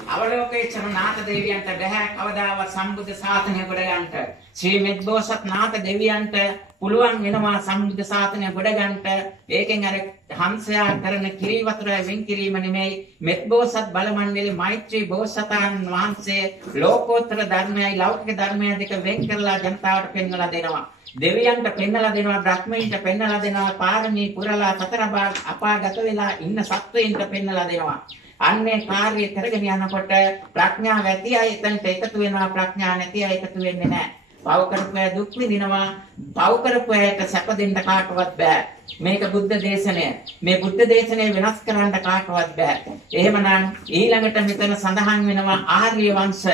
අවලෝකේශ්වර නාථ දෙවියන්ට බැහැ කවදාවත් සම්බුද්ධ ශාසනය ගොඩ ගන්නට. ශ්‍රී මෙත්බෝසත් නාථ දෙවියන්ට පුළුවන් වෙනවා සම්බුද්ධ ශාසනය ගොඩ ගන්නට. ඒකෙන් අර හංසයා කරන කිරි වතුරයි වෙන් කිරීම නෙමෙයි. මෙත්බෝසත් බල මණ්ඩලයේ මෛත්‍රී බෝසතාන් වහන්සේ ලෝකෝත්තර ධර්මයයි ලෞකික ධර්මයයි දෙක වෙන් කරලා ජනතාවට පෙන්වලා දෙනවා. දෙවියන්ට පෙන්වලා දෙනවා. බ්‍රහ්මීන්ට පෙන්වලා දෙනවා. පාරමී පුරලා සතර අපාගත වෙලා ඉන්න සත්වයින්ට පෙන්වලා දෙනවා. අන්නේ කාර්යය කරගෙන යනකොට ප්‍රඥාව ඇති අය එතනට එකතු වෙනවා. ප්‍රඥා නැති අය එකතු වෙන්නේ නැහැ. පව කරපු අය දුක් විඳිනවා. පව කරපු අයට සැප දෙන්න කාටවත් බෑ. මේක බුද්ධ දේශනය. මේ බුද්ධ දේශනය වෙනස් කරන්න කාටවත් බෑ. එහෙමනම් ඊළඟට මෙතන සඳහන් වෙනවා ආර්ය වංශ.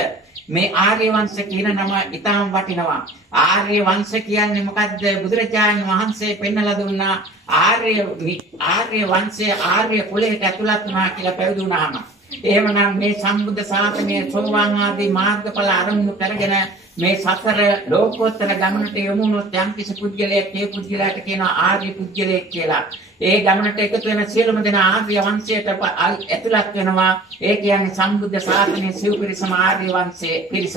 මේ ආර්ය වංශ කියන නම ඊටාම් වටිනවා. ආර්ය වංශ කියන්නේ මොකද්ද? බුදුරජාණන් වහන්සේ පෙන්වලා දුන්නා ආර්ය වංශයේ ආර්ය කුලයට ඇතුළත් වුණා කියලා පැවිදි වුණාම. එහෙමනම් මේ සම්බුද්ධ ශාසනයේ සෝවාන් ආදී මාර්ගඵල අරමුණු කරගෙන මේ සතර ලෝකෝත්තර ගමනට යොමු වුණොත් යම් කිසි පුද්ගලයෙක් ඒ පුද්ගලයාට කියනවා ආර්ය පුද්ගලයෙක් කියලා. ඒ ගමනට එකතු වෙන සියලුම දෙනා ආර්ය වංශයට ඇතුළත් වෙනවා. ඒ කියන්නේ සම්බුද්ධ ශාසනයේ සිව් පිරිසම ආර්ය වංශයේ පිරිස.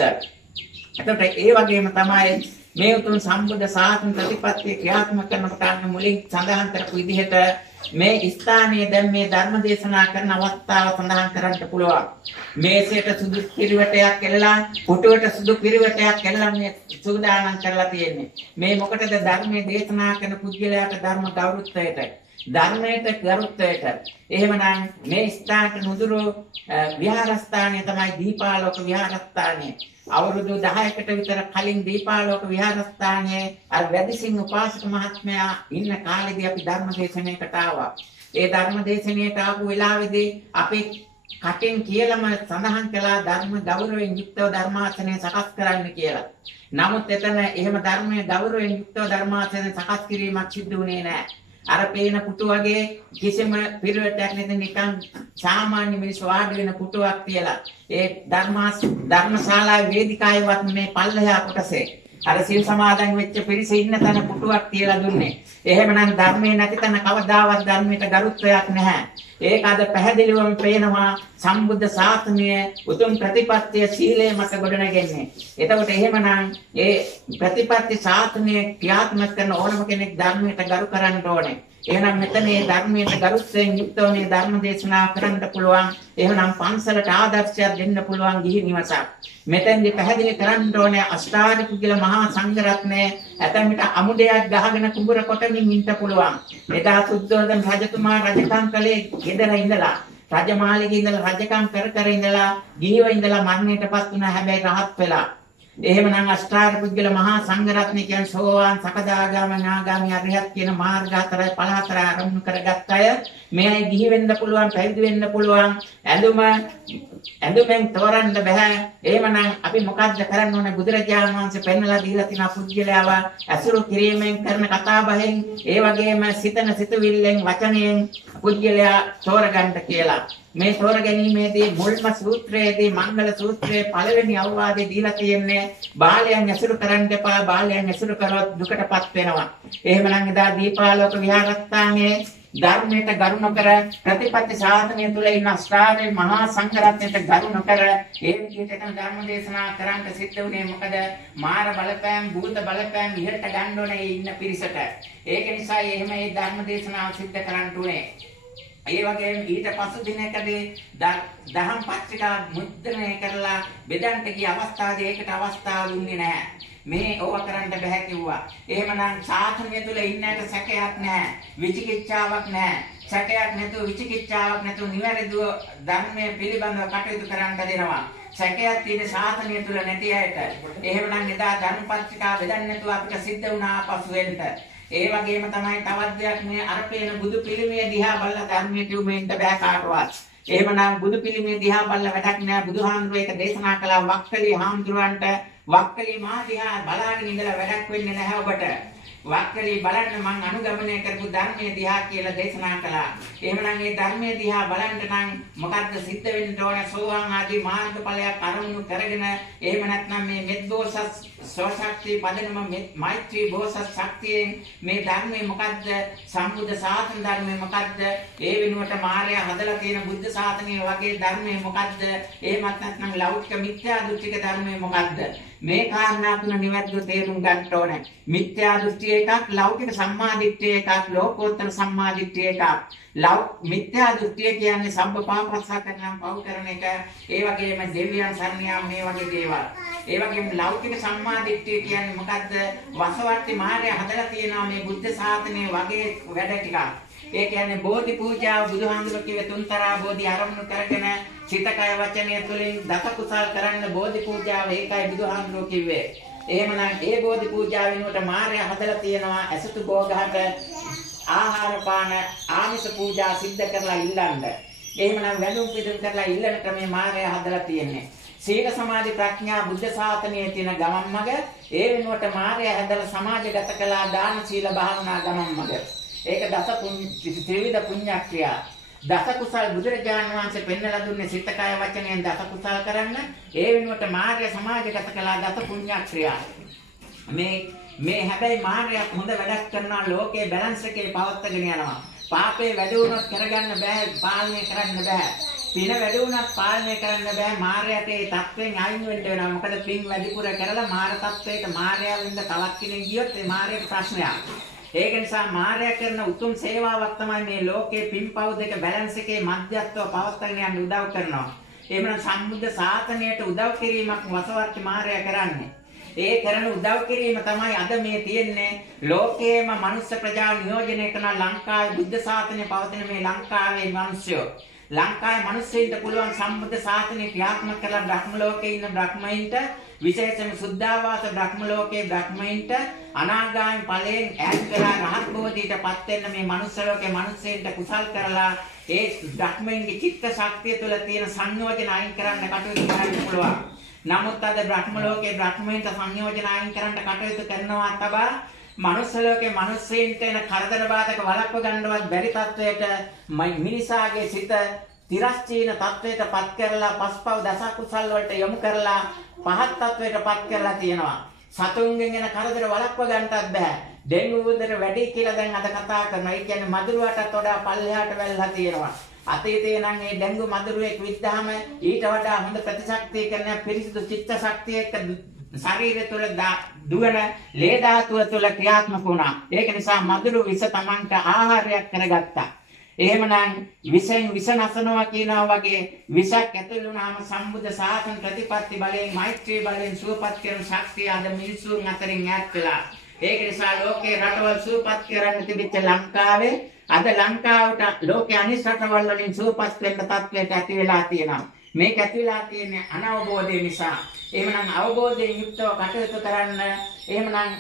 එතකොට ඒ වගේම තමයි මේ උතුම් සම්බුද්ධ ශාසන ප්‍රතිපත්තිය ක්‍රියාත්මක කරනකොට මුලින් සඳහන් කරපු විදිහට මේ ස්ථානයේ දැන් මේ ධර්ම දේශනා කරන අවස්ථාව සඳහන් කරන්න පුළුවන්. මේසයට සුදු පිරිවැටයක් එල්ලලා, පුටුවට සුදු පිරිවැටයක් එල්ලලා මේ සූදානම් කරලා තියෙන්නේ. මේ මොකටද? ධර්මයේ දේශනා කරන පුද්ගලයාට ධර්ම ගෞරවත්වයට, ධර්මයට ගෞරවත්වයට. එහෙමනම් මේ ස්ථානට නුදුරු විහාරස්ථානය තමයි දීපාලෝක විහාරස්ථානය. අවුරුදු 10කට විතර කලින් දීපාලෝක විහාරස්ථානයේ අර වැදිසිංහ උපාසක මහත්මයා ඉන්න කාලෙදී අපි ධර්ම දේශනාවකට ආවා. ඒ ධර්ම දේශනාවට ආපු වෙලාවේදී අපි කටින් කියලාම සඳහන් කළා ධර්ම ගෞරවයෙන් යුක්තව ධර්මාසනය සකස් කරන්න කියලා. නමුත් එතන එහෙම ධර්මයේ ගෞරවයෙන් යුක්තව ධර්මාසනය සකස් කිරීමක් සිදු වුණේ නැහැ. අර පේන පුටු වගේ කිසිම පිරිවැටයක් නැති නිකන් සාමාන්‍ය මිනිස්සු වාඩි වෙන පුටුවක් තියලා ඒ ධර්මශාලාවේ වේදිකාවේවත් මේ පල්ලෙහා කොටසේ අර සිල් සමාදන් වෙච්ච පිරිස ඉන්න තැන පුටුවක් තියලා දුන්නේ. එහෙමනම් ධර්මයේ නැති තැන කවදාවත් ධර්මයට ගරුත්වයක් නැහැ. ඒක අද පැහැදිලිවම පේනවා සම්බුද්ධ ශාසනයේ උතුම් ප්‍රතිපත්තිය සීලය මත ගොඩනගන්නේ. එතකොට එහෙමනම් ඒ ප්‍රතිපත්ති ශාසනය ක්‍රියාත්මක කරන ඕනම කෙනෙක් ධර්මයට ගරු කරන්න ඕනේ. එහෙනම් මෙතන මේ ධර්මයේ ගරුත්වයෙන් යුක්තව මේ ධර්ම දේශනා කරන්න පුළුවන්. එහෙනම් පන්සලට ආදර්ශයක් දෙන්න පුළුවන් ගිහි නිවසක්. මෙතෙන්දි පැහැදිලි කරන්න ඕනේ අෂ්ටාර්ය පුද්ගල මහා සංඝරත්නය ඇතැම් විට අමුඩයක් ගහගෙන කුඹුර කොටමින් ඉන්න පුළුවන්. එදා සුද්ධෝදන රජතුමා රජකම් කළේ ගෙදර ඉඳලා. රජමාලිගේ ඉඳලා රජකම් කර ඉඳලා ගිහිව ඉඳලා මරණයටපත් වුණා. හැබැයි රහත් වෙලා. එහෙමනම් අෂ්ටාර්ය පුද්ගල මහා සංඝරත්නය කියන්නේ සෝවාන් සකදාගාමී නාගාමී අරිහත් කියන මාර්ග හතරයි ඵල හතර ආරම්භ කරගත් අය. මේ අය ගිහි වෙන්න පුළුවන්, පැවිදි වෙන්න පුළුවන්. ඇඳුමෙන් තෝරන්න බෑ. එහෙමනම් අපි මොකද්ද කරන්න ඕනේ? බුදුරජාණන් වහන්සේ පෙන්වලා දීලා තියෙන පුද්ගලයාව අසුරු කිරීමෙන් කරන කතා බහෙන්, ඒ වගේම සිතන සිතුවිල්ලෙන් වචනයෙන් පුද්ගලයා තෝරගන්න කියලා. මේ තෝර ගැනීමේදී මුල්ම සූත්‍රයේදී මංගල සූත්‍රයේ පළවෙනි අවවාදය දීලා තියෙන්නේ බාලයන් ඇසුරු කරන්න එපා. බාලයන් ඇසුරු කරොත් දුකටපත් වෙනවා. එහෙමනම් එදා දීපාලෝක විහාරස්ථානයේ ධර්මයට ගරු නොකර ප්‍රතිපත්ති ශාසනය තුල ඉන්න අෂ්ටාර්ය මහා සංඝරත්නයට ගරු නොකර ඒ විදිහට ධර්ම දේශනා කරන්න සිද්ධ වුණේ මොකද? මාර බලපෑම්, භූත බලපෑම් ඉහළට ගන්න ඕනේ ඉන්න පිරිසට. ඒක නිසා එහෙම මේ ධර්ම දේශනාව සිද්ධ කරන්න ඕනේ. ඒ වගේම ඊට පසු දිනකදී දහම් පත්‍රිකා මුද්‍රණය කරලා බෙදන්න ගිය අවස්ථාවේ ඒකට අවස්ථාව දුන්නේ නැහැ. මේ ඕවා කරන්න බෑ කිව්වා. එහෙමනම් සාසනය තුල ඉන්නට සැකයක් නැහැ. විචිකිච්ඡාවක් නැහැ. සැකයක් නැතුව විචිකිච්ඡාවක් නැතුව නිවැරදිව ධර්මයේ පිළිබඳව කටයුතු කරන්න දෙනවා. සැකයක් තියෙන සාසනය තුල නැති අයට. එහෙමනම් එදා ධර්ම පත්‍රිකා බෙදන්න නැතුව අපිට සිද්ධ වුණා පසු වෙන්න. ඒ වගේම තමයි තවත් දෙයක් මේ අරපේන බුදු පිළිමය දිහා බලලා ධර්මයේ කියුමෙන්ට බෑ කාටවත්. එහෙමනම් බුදු පිළිමය දිහා බලලා වැඩක් නෑ. බුදුහාමුදුරුවෝ ඒක දේශනා කළා වක්කලි හාමුදුරුවන්ට. වක්කලි මා දිහා බලාගෙන ඉඳලා වැඩක් වෙන්නේ නැහැ ඔබට. වක්කලි බලන්න මං අනුගමනය කරපු ධර්මයේ දිහා කියලා දේශනා කළා. එහෙමනම් මේ ධර්මයේ දිහා බලන්න නම් මොකද්ද සිද්ධ වෙන්න ඕන? සෝවාන් ආදී මාර්ගඵලයක් අරමුණු කරගෙන එහෙම නැත්නම් මේ මෙද්දෝසස් සෝශක්තිය පදනම මෛත්‍රී බෝසත් ශක්තියෙන් මේ ධර්මයේ මොකද්ද? සම්බුද්ධ ශාසන ධර්මයේ මොකද්ද? ඒ වෙනුවට මායя හදලා තියෙන බුද්ධ ශාසනය වගේ ධර්මයේ මොකද්ද? එහෙමත් නැත්නම් ලෞකික මිත්‍යා දෘෂ්ටික ධර්මයේ මොකද්ද? මේ කාරණා තුන නිවැරදිව තේරුම් ගන්න ඕනේ. මිත්‍යා දෘෂ්ටිය එකක්, ලෞකික සම්මාදිට්ඨිය එකක්, ලෝකෝත්තර සම්මාදිට්ඨිය එකක්. මිත්‍යා දෘෂ්ටිය කියන්නේ සම්බ පාපස්සකරණම් පව් කරන එක. ඒ වගේම දෙවියන් සරණ යාම මේ වගේ දේවල්. ඒ වගේම ලෞකික සම්මාදිට්ඨිය කියන්නේ මොකද්ද? වසවර්ති මාර්ගය හදලා තියෙනවා මේ බුද්ධ ශාසනය වගේ වැඩ ටිකක්. ඒ කියන්නේ බෝධි පූජාව බුදුහාමුදුරුවෝ කිව්වේ තුන්තරා බෝධි ආරම්භ කරගෙන සිත කය වචනය තුළින් දස කුසල් කරන්න බෝධි පූජාව ඒකයි බුදුහාමුදුරුවෝ කිව්වේ. එහෙමනම් ඒ බෝධි පූජාව වෙනුවට මාර්ගය හදලා තියෙනවා ඇසතු භෝගහට ආහාර පාන ආමිෂ පූජා සිද්ධ කරලා ඉල්ලන්න. එහෙමනම් වැඳුම් පිදුම් කරලා ඉල්ලන ක්‍රමේ මාර්ගය හදලා තියෙන්නේ. සීල සමාධි ප්‍රඥා බුද්ධ ශාසනයේ තියෙන ගමන් මඟ ඒ වෙනුවට මාර්ගය හදලා සමාජගත කළා දාන සීල භාවනා ගමන් මඟ. ඒක ත්‍රිවිධ පුණ්‍යක්‍රියා. දස කුසල් බුදුරජාණන් වහන්සේ පෙන්වලා දුන්නේ සිත කය වචනයෙන් දස කුසල් කරන්න. ඒ වෙනුවට මාර්ගය සමාජගත කළා දස පුණ්‍යක්‍රියා. මේ හැබැයි මාර්ගයක් හොඳ වැඩක් කරනවා ලෝකයේ බැලන්ස් එකේ පවත්වාගෙන යනවා. පාපේ වැඩි වුණොත් කරගන්න බෑ, පාලනය කරන්න බෑ. පින වැඩි වුණත් පාලනය කරන්න බෑ. මාර්ගයට ඒ තත්ත්වෙන් අයින් වෙන්න වෙනවා. මොකද පින් වැඩිපුර කරලා මාර්ග තත්ත්වයට මාර්ගයෙන් තවත් කෙනෙක් ගියොත් ඒ මාර්ගයේ ප්‍රශ්නයක්. ඒක නිසා මාර්ගය කරන උතුම් සේවාවක් තමයි මේ ලෝකයේ පින්පව් දෙක බැලන්ස් එකේ මධ්‍යස්ථව පවත්වාගෙන යන්න උදව් කරනවා. එහෙමනම් සම්බුද්ධ ශාසනයට උදව් කිරීමක් වසවර්ති මාර්ගය කරන්නේ. ඒ කරන උදව් කිරීම තමයි අද මේ තියෙන්නේ. ලෝකයේම මනුෂ්‍ය ප්‍රජාව නියෝජනය කරන ලංකාවේ බුද්ධ ශාසනය පවතින මේ ලංකාවේ මිනිස්සු. ලංකාවේ මිනිස්සුන්ට පුළුවන් සම්බුද්ධ ශාසනය ක්‍රියාත්මක කරලා බ්‍රහ්ම ලෝකේ ඉන්න බ්‍රහ්මයින්ට විශේෂයෙන්ම සුද්ධාවාස බ්‍රහ්ම ලෝකයේ බ්‍රහ්මයින්ට අනාගාමී ඵලයෙන් ඈත් වෙලා රහත් බෝධියටපත් වෙන්න මේ මනුස්ස ලෝකයේ මිනිස්සුන්ට කුසල් කරලා ඒ බ්‍රහ්මයින්ගේ චිත්ත ශක්තිය තුළ තියෙන සංයෝජන අයින් කරන්න කටයුතු කරන්න පුළුවන්. නමුත් අද බ්‍රහ්ම ලෝකයේ බ්‍රහ්මයින්ට සංයෝජන අයින් කරන්න කටයුතු කරනවා තබා මනුස්ස ලෝකයේ මිනිස්සුන්ට එන කරදර බාධක වළක්ව ගන්නවත් බැරි තත්වයට මිනිසාගේ සිත තිරස්චීන තත්වයට පත් කරලා පස්පව් දස කුසල් වලට යොමු කරලා පහත් තත්වයට පත් කරලා තියෙනවා. සතුන්ගෙන් එන කරදර වළක්ව ගන්නවත් බෑ. ඩෙන්ගු උදර වැඩි කියලා දැන් අද කතා කරනවා. ඒ කියන්නේ මදුරුවටත් වඩා පල්ලෙහාට වැල්ලා තියෙනවා. අතීතේ නම් මේ ඩෙන්ගු මදුරුවෙක් විද්දාම ඊට වඩා හොඳ ප්‍රතිශක්තිය කරන පිරිසිදු චිත්ත ශක්තිය එක්ක ශරීරය තුළ දුවන ලේ ධාතුව තුළ ක්‍රියාත්මක වුණා. ඒක නිසා මధుරු විස තමන්ට ආහාරයක් කරගත්තා. එහෙමනම් විසෙන් විස නසනවා කියනවා වගේ විසක් ඇතුළු වුණාම සම්බුද්ධ ශාසන ප්‍රතිපත්ති බලයෙන් මෛත්‍රී බලයෙන් සුවපත් කරන ශක්තිය අද මිනිසුන් අතරින් ඈත් වෙලා. ඒක නිසා ලෝකේ රටවල් සුවපත් කරන්න තිබිච්ච ලංකාවේ අද ලංකාවට ලෝකයේ අනිත් රටවල් වලින් සුවපත් වෙන්න තත්ත්වයට ඇති වෙලා තියෙනවා. මේක ඇති වෙලා තියෙන්නේ අනවබෝධය නිසා. එහෙමනම් අවබෝධයෙන් යුක්තව කටයුතු කරන්න. එහෙමනම්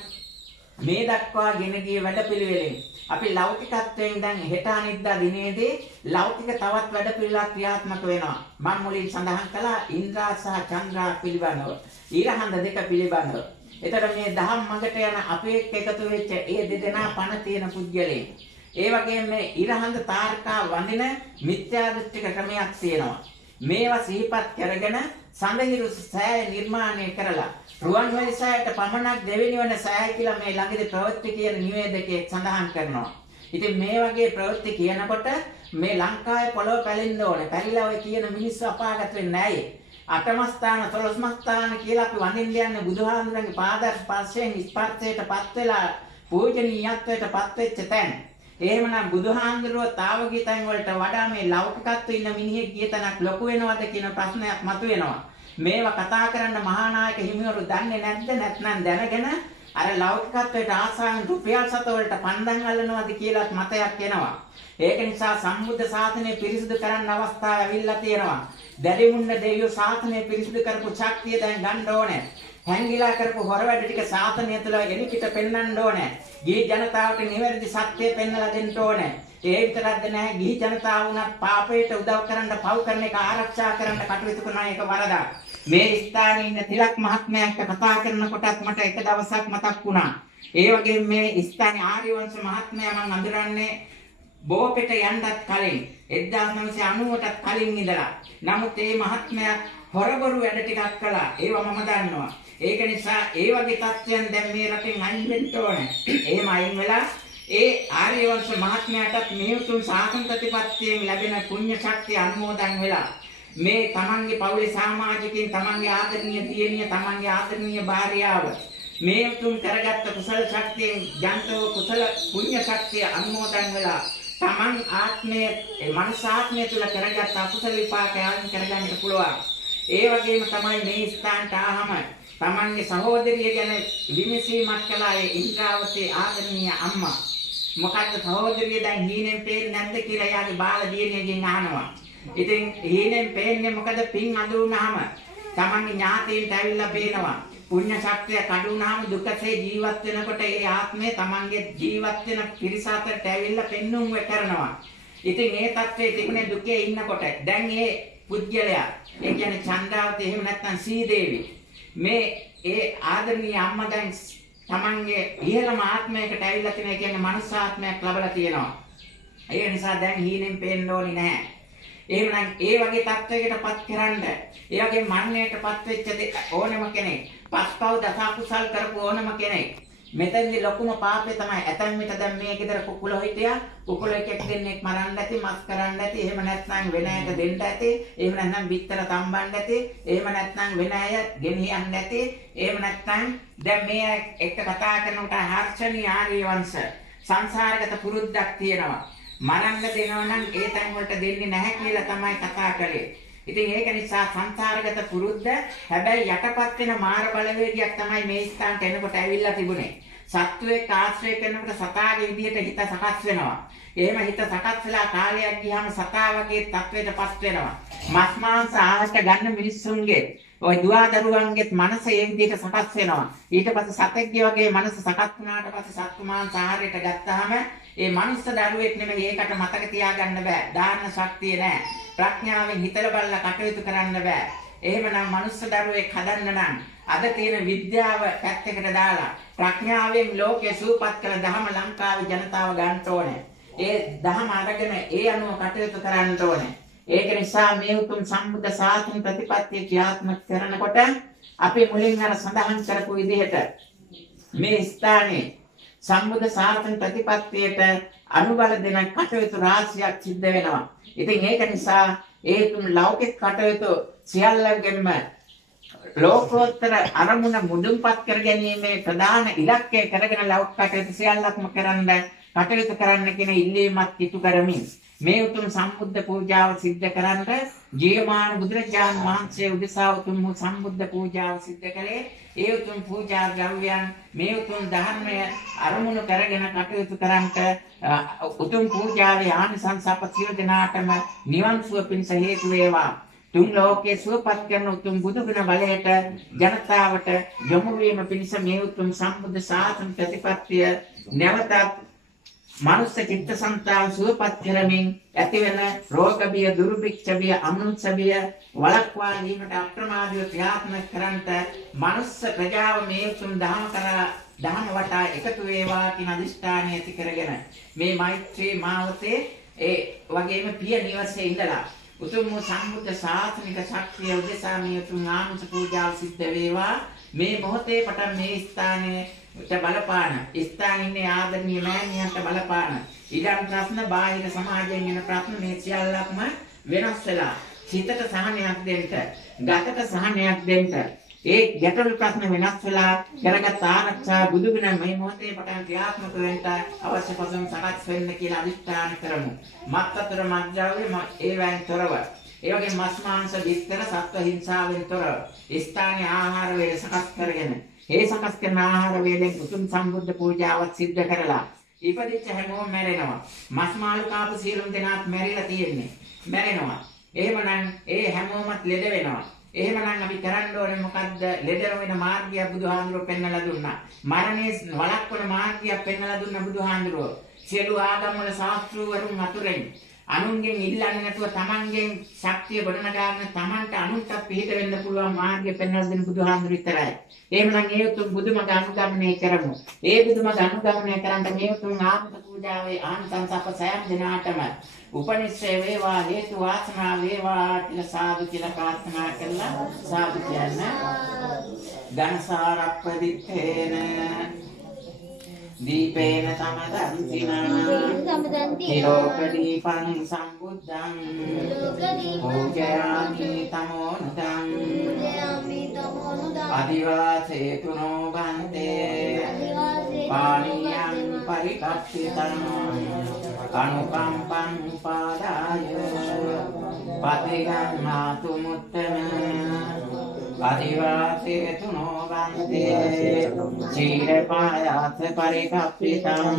මේ දක්වා ගෙන ගිය වැඩපිළිවෙලෙන් අපි ලෞකිකත්වයෙන් දැන් හෙට අනිද්දා දිනේදී ලෞකික තවත් වැඩපිළිවෙලක් ක්‍රියාත්මක වෙනවා. මම මුලින් සඳහන් කළා ඉන්ද්‍රා සහ චන්ද්‍රා පිළිබඳව. ඊරහඳ දෙක පිළිබඳව. එතකොට මේ දහම් මඟට යන අපේ එකතු වෙච්ච ඒ දෙදෙනා පණ තියෙන පුද්ගලයන්. ඒ වගේම මේ ඊරහඳ තාරකා වඳින මිත්‍යා දෘෂ්ටික ක්‍රමයක් තියෙනවා. මේවා සිහිපත් කරගෙන සඳහිරු සෑය නිර්මාණය කරලා රුවන්වැලි සෑයට පමණක් දෙවෙනි වන සෑය කියලා මේ ළඟදී ප්‍රවෘත්ති කියන නිවේදකයෙක් සඳහන් කරනවා. ඉතින් මේ වගේ ප්‍රවෘත්ති කියනකොට මේ ලංකාවේ පොළොව පැලෙන්න ඕනේ. පැලිලා ඔය කියන මිනිස්සු අපාගත වෙන්නේ නැහැ. අටම ස්ථාන 12ම ස්ථාන කියලා අපි වඳින්න යන්නේ බුදුහාමුදුරන්ගේ පාද ස්පර්ශයෙන් ස්පර්ශයටපත් වෙලා පූජනීයත්වයටපත් වෙච්ච තැන. එහෙමනම් බුදුහාමුදුරුවෝ තාවගීතයන් වලට වඩා මේ ලෞකිකත්වයේ ඉන්න මිනිහෙක් ගිය තැනක් ලොකු වෙනවද කියන ප්‍රශ්නයක් මතුවෙනවා. මේවා කතා කරන්න මහා නායක හිමිවරු දන්නේ නැද්ද? නැත්නම් දැනගෙන අර ලෞකිකත්වයට ආසාවෙන් රුපියල් සත වලට පන්දන් අල්ලනවාද කියලාත් මතයක් එනවා. ඒක නිසා සම්බුද්ධ ශාසනය පිරිසිදු කරන්න අවස්ථාව ඇවිල්ලා තියෙනවා. දැරිමුන්න දෙවියෝ ශාසනය පිරිසිදු කරපු ශක්තිය දැන් ගන්න ඕනේ. හැංගිලා කරපු හොර වැඩ ටික ශාසනය තුළ එලිපිට පෙන්වන්න ඕනේ. ගිහි ජනතාවට නිවැරදි සත්‍යය පෙන්වලා දෙන්න ඕනේ. ඒ විතරක්ද නැහැ ගිහි ජනතාව උනත් පාපයට උදව් කරන්න පව් කරන එක ආරක්ෂා කරන්න කටයුතු කරන එක වරදක්. මේ ස්ථානයේ ඉන්න තිලක් මහත්මයාට කතා කරනකොටත් මට එක දවසක් මතක් වුණා. ඒ වගේම මේ ස්ථානයේ ආර්යවංශ මහත්මයා මම අඳුරන්නේ බෝපෙට යන්නත් කලින් 1990ටත් කලින් ඉඳලා. නමුත් මේ මහත්මයා හොරබරු වැඩ ටිකක් කළා. ඒවා මම දන්නවා. ඒක නිසා ඒ වගේ තත්ත්වයන් දැන් මේ රටෙන් අයින් වෙන්න ඕනේ. එහෙම අයින් වෙලා ඒ ආර්යවංශ මහත්මයාටත් මේ උතුම් ශාසන ප්‍රතිපත්තියෙන් ලැබෙන පුණ්‍ය ශක්තිය අනුමෝදන් වෙලා මේ තමන්ගේ පවුලේ සමාජිකයින් තමන්ගේ ආදරණීය දියණිය තමන්ගේ ආදරණීය භාර්යාව මේ උතුම් කරගත්ත කුසල ශක්තියෙන් ජන්තව කුසල පුණ්‍ය ශක්තිය අනුමෝදන් වෙලා තමන් ආත්මයේ මනස ආත්මය තුළ කරගත්ත අකුසල විපාකයන් කරගන්න පුළුවන්. ඒ වගේම තමයි මේ ස්ථානට ආවම තමන්ගේ සහෝදරිය ගැන විමසීමක් කළා ඒ ඉන්ද්‍රාවතී ආදරණීය අම්මා. මොකද්ද සහෝදරිය දැන් හීනෙන් පේන්නේ නැද්ද කියලා යාගේ බාල දියණියගෙන් අහනවා. ඉතින් හීනෙන් පේන්නේ මොකද පින් අඳු වුණාම තමන්ගේ ඥාතීන්ට ඇවිල්ලා පේනවා. පුණ්‍ය ශක්තිය කඩු වුණාම දුකසේ ජීවත් වෙනකොට ඒ ආත්මය තමන්ගේ ජීවත් වෙන පිරිස අතරට ඇවිල්ලා පෙන්눔 කරනවා. ඉතින් ඒ තත්ත්වයේ තිබුණේ දුකේ ඉන්නකොට දැන් ඒ පුද්ගලයා ඒ කියන්නේ චන්ද්‍රාවතී එහෙම නැත්නම් සීදේවි මේ ඒ ආදරණීය අම්මා දැන් තමන්ගේ ඉහළම ආත්මයකට ඇවිල්ලා තියෙන කියන්නේ මනුස්ස ආත්මයක් ලැබලා තියෙනවා. ඒ නිසා දැන් හීනෙන් පේන්න ඕනි නැහැ. එහෙමනම් ඒ වගේ තත්වයකටපත් කරන්න, ඒ වගේ මරණයටපත් වෙච්ච ඕනම කෙනෙක්, පස්පව් දසකුසල් කරපු ඕනම කෙනෙක්. මෙතෙන්දි ලොකුම පාපය තමයි ඇතන් මිට දැන් මේ ගෙදර කුකුල හිටියා, කුකුල එකෙක් දෙන්නෙක් මරන්න ඇති, මස් කරන්න ඇති, එහෙම නැත්නම් වෙන අයට දෙන්න ඇති, එහෙම නැත්නම් බිත්තර තම්බන්න ඇති, එහෙම නැත්නම් වෙන අය ගෙනියන්න ඇති, එහෙම නැත්නම් දැන් මේ එක්ක කතා කරනකොට හර්ෂණී ආර්යවංශ සංසාරගත පුරුද්දක් තියෙනවා. මරන්න දෙනවා නම් ඒ තැන් වලට දෙන්නේ නැහැ කියලා තමයි කතා කරේ. ඉතින් ඒක නිසා සංසාරගත පුරුද්ද හැබැයි යටපත් වෙන මාර බලවේගයක් තමයි මේ ස්ථානට එනකොට ඇවිල්ලා තිබුණේ. සත්වයේ ආශ්‍රය කරනකොට සතාගේ විදියට හිත සකස් වෙනවා. එහෙම හිත සකස් වෙලා කාලයක් ගියාම සතා වගේ තත්වයකටපත් වෙනවා. මස් මාංශ ආහාර ගන්න මිනිස්සුන්ගේ ඔය දුවා දරුවන්ගේත් මනස ඒ විදිහට සකස් වෙනවා. ඊට පස්සේ සතෙක්ගේ වගේ මනස සකස් වුණාට පස්සේ සත්තු මාංශ ආහාරයට ගත්තාම ඒ මනුස්ස දරුවෙක් නෙමෙයි ඒකට මතක තියාගන්න බෑ. දාන්න ශක්තිය නෑ. ප්‍රඥාවෙන් හිතලා බලලා කටයුතු කරන්න බෑ. එහෙමනම් මනුස්ස දරුවෙක් හදන්න නම් අද තියෙන විද්‍යාව පැත්තකට දාලා ප්‍රඥාවෙන් ලෝකේ සූපත් කළ ධම ලංකාවේ ජනතාව ගන්න ඕනේ. ඒ ධම අරගෙන ඒ අනුව කටයුතු කරන්න ඕනේ. ඒක නිසා මේ උතුම් සම්බුද්ධ ශාසන ප්‍රතිපත්තිය ක්‍රියාත්මක කරනකොට අපි මුලින් අර සඳහන් කරපු විදිහට මේ ස්ථානයේ සම්බුද්ධ ශාසන ප්‍රතිපත්තියට අනුබල දෙන කටයුතු රාශියක් සිද්ධ වෙනවා. ඉතින් ඒක නිසා ඒ තුන් ලෞකික කටයුතු සියල්ලගෙන්ම ලෝකෝත්තර අරමුණ මුදුන්පත් කර ගැනීමේ ප්‍රධාන ඉලක්කය කරගෙන ලෞකික කටයුතු සියල්ලක්ම කරන්න කටයුතු කරන්න කියන ඉල්ලීමත් ඉටු කරමින් මේ උතුම් සම්බුද්ධ පූජාව සිද්ධ කරන්න ජීවමාන බුදුරජාණන් වහන්සේ උදෙසා උතුම් සම්බුද්ධ පූජාව සිද්ධ කළේ ඒ උතුම් පූජා ද්‍රව්‍යයන් මේ උතුම් ධර්මය අරමුණු කරගෙන කටයුතු කරන්ට උතුම් පූජාවේ ආනිසංස අප සියලු දෙනාටම නිවන් සුව පිණිස හේතු වේවා. තුන් ලෝකයේ සුවපත් කරන උතුම් බුදු ගුණ බලයට ජනතාවට යොමු වීම පිණිස මේ උතුම් සම්බුද්ධ ශාසන ප්‍රතිපත්තිය නැවතත් මනුස්ස චිත්තසංතාන සුවපත් කරමින් ඇතිවන රෝග බිය දුර්භික්ෂ බිය අමනුෂ්‍ය බිය වළක්වා ගැනීමට අප්‍රමාදීව ක්‍රියාත්මක කරන්ට මනුස්ස ප්‍රජාව මේ උතුම් දහම වටා එකතු වේවා කියන අදිෂ්ඨානය ඇති කරගෙන මේ මෛත්‍රී මාවතේ ඒ වගේම පිය නිවසේ ඉඳලා උතුම් සම්බුද්ධ ශාසනික ශක්තිය උදෙසා මේ උතුම් ආමස පූජාව සිද්ධ වේවා. මේ මොහොතේ පටන් මේ ස්ථානයේ බලපාන ස්ථානින්නේ ආදරණීය මෑණියන්ට බලපාන ඊළඟ ප්‍රශ්න බාහිර සමාජයෙන් එන ප්‍රශ්න මේ සියල්ලක්ම වෙනස් වෙලා හිතට සහනයක් දෙන්න, ගතට සහනයක් දෙන්න, ඒ ගැටළු ප්‍රශ්න වෙනස් වෙලා කරගත් ආරක්ෂා බුදුගුණ මේ මොහොතේ පටන් ක්‍රියාත්මක වෙන්න අවශ්‍ය පසුම් සකස් වෙන්න කියලා අදිෂ්ඨාන කරමු. මත්තතර මත්ජාවේ ඒවැන් තොරව ඒ වගේ මස් මාංශ විස්තර සත්ව හිංසාවෙන් තොරව ස්ථානීය ආහාර වේල සකස් කරගෙන ඒ සකස් කරන ආහාර වේලෙන් උතුම් සම්බුද්ධ පූජාවක් සිද්ධ කරලා ඉපදිච්ච හැමෝම මැරෙනවා. මස් මාළු කාපු සියලුම දෙනාත් මැරිලා තියෙන්නේ. මැරෙනවා. එහෙමනම් ඒ හැමෝමත් ලෙඩ වෙනවා. එහෙමනම් අපි කරන්න ඕනේ මොකද්ද? ලෙඩ වෙන මාර්ගය බුදුහාඳුරෝ පෙන්වලා දුන්නා. මරණය වළක්වන මාර්ගය පෙන්වලා දුන්න බුදුහාඳුරෝ. සියලු ආගම් වල ශාස්ත්‍රවරුන් අතුරෙන් අනුන්ගෙන් ඉල්ලන්නේ නැතුව තමන්ගෙන් ශක්තිය ගොඩනගාගෙන තමන්ට අනුන්ට පිළිහිට වෙන්න පුළුවන් මාර්ගය පෙන්වලා දෙන බුදුහාමුදුරු විතරයි. එහෙමනම් ඒ උතුම් බුදුමග අනුගමනය කරමු. ඒ බුදුමග අනුගමනය කරන්ට මේ උතුම් ආත්ම පූජාවේ ආනිසංස අප සෑම දිනාටම උපනිශ්‍රේ වේවා හේතු වාසනා වේවා කියලා සාදු කියලා ප්‍රාර්ථනා කළා. සාදු කියන්න. ධනසාරප්පදිත්තේන දීපේන සමදන්තිනා තිලෝකදීපං සම්බුද්ධං පූජයාමි තමෝනුදං අදිවාසේතුනෝ බන්තේ පානියං පරිකප්පිතං අනුකම්පං පාදාය පතිගන්නාතු මුත්තම අදිවාසේතුනෝ බන්තේ චීරපායාස පරිකප්පිතං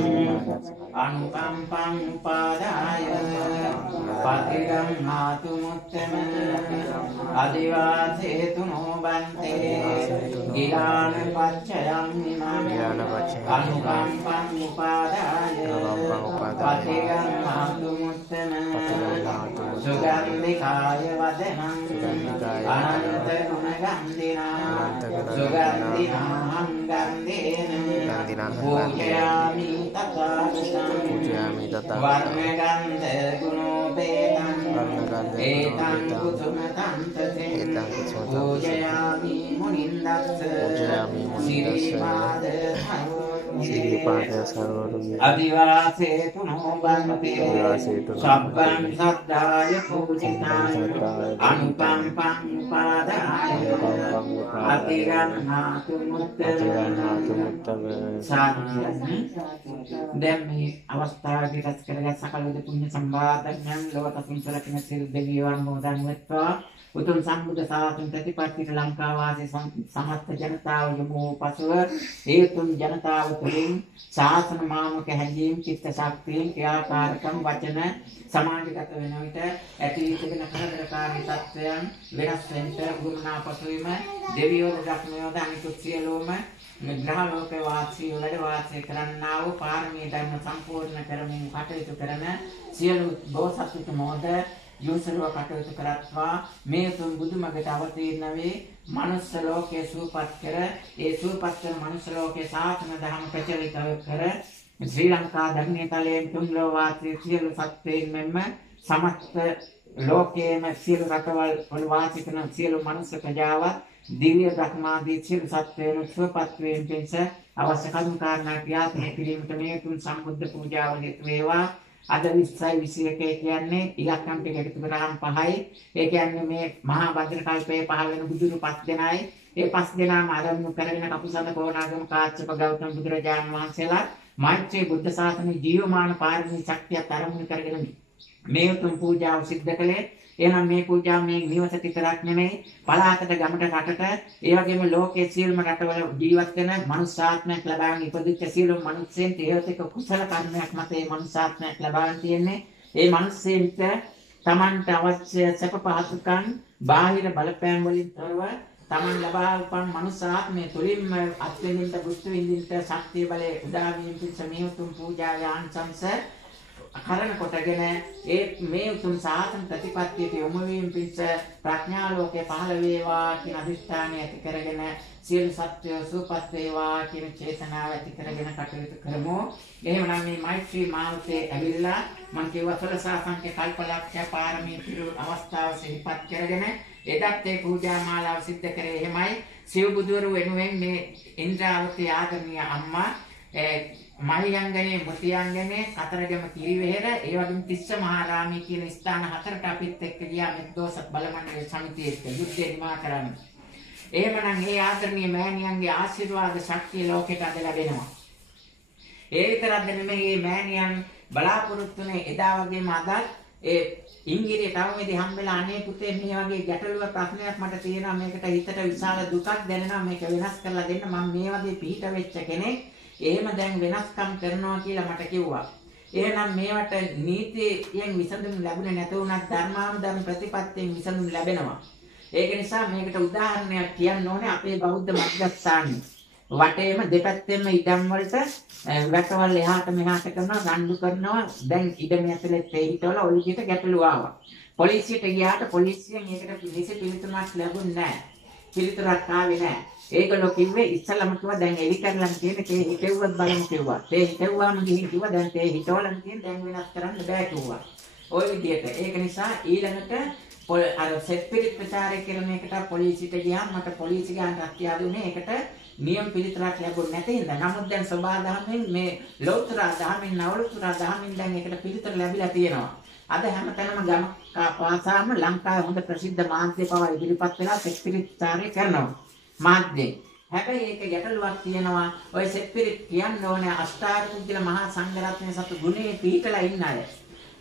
අනුකම්පං පාදාය පතිගන්නාතු මුත්තම අදිවාසේතුනෝ බන්තේ ගිලාන පච්චයං නිමං අනුකම්පං උපාදාය පතිගන්නාතු මුත්තම සුගන්ධිකාය වදනං අනන්ත ගුණගන්ධිනා සුගන්ධිනා ගන්ධේන පූජයාමි තථාගතං වර්ණගන්ධ ගුණෝපේතං ඒතං කුතුමතං තතේ පූජයාමි මුනින්දස්ස සිරිපාද සරවරුගේ අදිවාසේතුනෝ බන්තේ සබ්බං සද්දාය පූජිතාය අනුකම්පං පාදාය අතිගන්නාතු මුත්තම සාධ්‍යයන් දැන් මේ අවස්ථාවේදී රැස් කරගත් සකල විද පුණ්‍ය සම්පාදයන් ලෝකතුන් සලකන සිල් දෙවියන් මොදන් වෙත්වා උතුම් සම්බුද්ධ ශාසන ප්‍රතිපත්තිය ලංකා වාසී සමස්ත ජනතාව යොමු පසුව ඒ උතුම් ජනතාව තුළින් ශාසන මාමක හැඟීම් චිත්ත ශක්තියෙන් ක්‍රියාකාරකම් වචන සමාජගත වෙන විට ඇති වෙන කරදරකාරී තත්ත්වයන් වෙනස් වෙන්න ගුණනා පසුවීම දෙවියෝ දක්නෝ අනිකුත් සියලුම ග්‍රහ ලෝක වාසී වල වාසය කරන්නා වූ පාරමී ධර්ම සම්පූර්ණ කරමින් කටයුතු කරන සියලු බෝසත්තුන් මොද යොසලව කටයුතු කරත්වා මේ තුන් බුදුමගට අවතීර්ණ වේ මනුස්ස ලෝකයේ සූපත් කර ඒ සූපත් කර මනුස්ස ලෝකයේ ශාසන ධර්ම ප්‍රචලිත කර ශ්‍රී ලංකා ධර්මයේ තලයෙන් තුන් ලෝ වාසී සියලු සත්ත්වයන් මෙන්ම සමස්ත ලෝකයේම සියලු රටවල් වල වාසී කරන සියලු මනුස්ස ප්‍රජාවත් දිව්‍ය බ්‍රහ්මාදී සියලු සත්ත්වයන් සූපත් වීම පිණිස අවශ්‍ය කරුණු කාරණා ක්‍රියාත්මක කිරීමට මේ තුන් සම්බුද්ධ පූජාව හේතු වේවා. අද 2021 කියන්නේ ඉලක්කම් ටික එකතු කරාම 5යි. ඒ කියන්නේ මේ මහා භද්‍ර කල්පයේ පහළ වෙන බුදුරු 5 දෙනයි. ඒ 5 දෙනාම ආරම්භ කරගෙන කපුසඳ කොණාගම කාශ්‍යප ගෞතම බුදුරජාණන් වහන්සේලා මෛත්‍රී බුද්ධ ශාසනයේ ජීවමාන පාරමී ශක්තියත් ආරම්භ කරගෙන මේ උතුම් පූජාව සිද්ධ කළේ. එහෙනම් මේ පූජාව මේ නිවසට විතරක් නෙමෙයි පළාතට ගමට රටට ඒ වගේම ලෝකයේ සියලුම රටවල ජීවත් වෙන මනුෂ්‍යාත්මයක් ලබාගෙන ඉපදිච්ච සියලුම මිනිස්සුන්ට හේතුක කුසල කර්මයක් මත මේ මනුෂ්‍යාත්මයක් ලබාගෙන තියෙන්නේ. ඒ මිනිස්සුන්ට තමන්ට අවශ්‍ය සැප පහසුකම් බාහිර බලපෑම් වලින් තොරව තමන් ලබා උපන් මනුෂ්‍යාත්මය තුළින්ම අත්විඳින්න බුද්ධ විඳින්න ශක්තිය බලය උදා වීම පිණිස මේ උතුම් පූජාවේ ආනිසංස කරන කොටගෙන ඒ මේ උතුම් සාසන ප්‍රතිපත්තියට යොමු වීම පිණිස ප්‍රඥා ලෝකේ පහළ වේවා කියන අදිෂ්ඨානය ඇති කරගෙන සියලු සත්වයෝ සුවපත් වේවා කියන චේතනාව ඇති කරගෙන කටයුතු කරමු. එහෙමනම් මේ මෛත්‍රී මාවතේ ඇවිල්ලා මම කියවා සලසාසංකේ කල්පලක්ෂ පාරමී පිරු අවස්ථාව සිහිපත් කරගෙන එදත් ඒ පූජා මාලාව සිද්ධ කරේ එහෙමයි. සිව් බුදුවරු වෙනුවෙන් මේ ඉන්ද්‍රාවතී ආගමීය අම්මා මහියංගනේ මුතියංගනේ කතරගම කිරිවෙහෙර ඒ වගේම තිස්ස මහරාමී කියන ස්ථාන හතරට අපිත් එක්ක ගියා මෙද්දෝසත් බලමණ්ඩල සමිතියට යුද්ධය නිමා කරන්න. එහෙමනම් මේ ආදරණීය මෑණියන්ගේ ආශිර්වාද ශක්තිය ලෝකෙට අද ලැබෙනවා. ඒ විතරක් නෙමෙයි මේ මෑණියන් බලාපොරොත්තු වෙන එදා වගේම අදත් ඒ ඉංග්‍රීසි ටවුමේදී හම්බෙලා අනේ පුතේ මේ වගේ ගැටලුව ප්‍රශ්නයක් මට තියෙනවා මේකට හිතට විශාල දුකක් දැනෙනවා මේක වෙනස් කරලා දෙන්න මම මේ වගේ පිහිට වෙච්ච කෙනෙක් එහෙම දැන් වෙනස්කම් කරනවා කියලා මට කිව්වා. එහෙනම් මේවට නීතියෙන් විසඳුම් ලැබුණේ නැතුණත් ධර්මානුධර්ම ප්‍රතිපත්තියෙන් විසඳුම් ලැබෙනවා. ඒක නිසා මේකට උදාහරණයක් කියන්න ඕනේ අපේ බෞද්ධ මධ්‍යස්ථානයේ. වටේම දෙපැත්තෙම ඉඩම් වලට වැටවල් එහාට මෙහාට කරනවා ගණ්ඩු කරනවා. දැන් ඉඩම ඇතුලේ තේ හිටවල ඔය විදිහට ගැටලුව ආවා. පොලිසියට ගියාට පොලිසියෙන් ඒකට කිසි පිළිතුරක් ලැබුණේ නැහැ. පිළිතුරක් ආවේ නැහැ. ඒගොල්ලෝ කිව්වේ ඉස්සලම කිව්වා දැන් එලි කරලා තියෙන තේ හිටෙව්වත් බලමු කිව්වා. තේ හිටෙව්වාම ගිහින් කිව්වා දැන් තේ හිටවලන් තියෙන දැන් වෙනස් කරන්න බෑ කිව්වා. ওই විදිහට. ඒක නිසා ඊළඟට අර සෙත්පිරිත් ප්‍රචාරය කියලා මේකට පොලිසියට ගියාම මට පොලිසිය ගානට අත්‍යා දුන්නේ ඒකට නියම පිළිතුරක් ලැබුණ නැති හින්දා. නමුත් දැන් සබහා දහමෙන් මේ ලෞතර දහමෙන් නවලුතර දහමෙන් දැන් ඒකට පිළිතුර ලැබිලා තියෙනවා. අද හැමතැනම ගම පාසාම ලංකාවේ හොඳ ප්‍රසිද්ධ මාධ්‍ය පවා ඉදිරිපත් වෙලා සෙත්පිරිත් ප්‍රචාරය කරනවා. මාධ්‍යේ. හැබැයි ඒක ගැටලුවක් තියෙනවා. ඔය සෙත්පිරිත් කියන්න ඕනේ අෂ්ටාර්ය මහා සංඝරත්නයේ සතු ගුණේ පිහිටලා ඉන්න අය.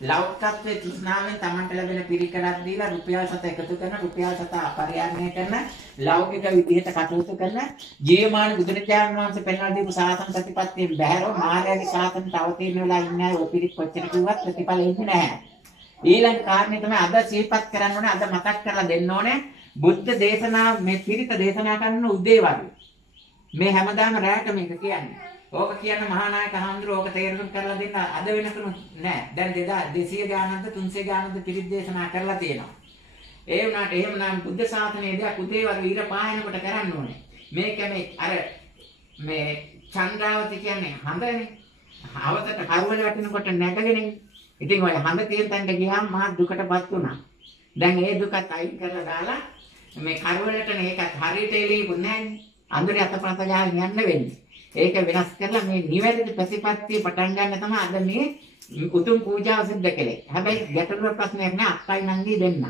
ලෞකිකත්වයේ තෘෂ්ණාවෙන් Tamanට ලැබෙන පිරිකරක් දීලා රුපියල් 7 එකතු කරන රුපියල් 7 අපරිහරණය කරන ලෞකික විදිහට කටයුතු කරන ජීවමාන බුදුරජාණන් වහන්සේ පෙන්වා දීපු සාසන ප්‍රතිපත්තියෙන් බැහැරව මායාවේ සාසනට අවතීර්ණ වෙලා ඉන්න අය ඔය පිරිත් කොච්චර කිව්වත් ප්‍රතිඵල එන්නේ නැහැ. ඊළඟ කාරණේ තමයි අද සිහිපත් කරන්න ඕනේ අද මතක් කරලා දෙන්න ඕනේ බුද්ධ දේශනා මේ පිරිත දේශනා කරන උදේ වගේ. මේ හැමදාම රැයට මේක කියන්නේ. ඕක කියන මහානායක හඳුර ඕක තේරුම් කරලා දෙන්න අද වෙනකන් නෑ. දැන් 2200 ගානක්ද 300 ගානක්ද පිරිත් දේශනා කරලා තියෙනවා. ඒ වුණාට එහෙමනම් බුද්ධ ශාසනයේදී උදේ වගේ ඊර පායනකොට කරන්න ඕනේ. මේක අර මේ චන්ද්‍රාවති කියන්නේ හඳනේ. අවතට හරුවල වටිනකොට නැගගෙන ඉතින් ඔය හඳ තියෙන තැනට ගියාම මහා දුකටපත් වුණා. දැන් ඒ දුකත් අයින් කරලා දාලා මේ කරවලටනේ ඒකත් හරියට එළියුනේ නැහැ. අඳුරේ අතපත ගාගෙන යන්න වෙන්නේ. ඒක වෙනස් කරලා මේ නිවැරදි ප්‍රතිපත්තිය පටන් ගන්න තමයි අද මේ උතුම් පූජාව සිද්ධ කළේ. හැබැයි ගැටලුව ප්‍රශ්නයක් නෑ අක්කයි නංගි දෙන්න.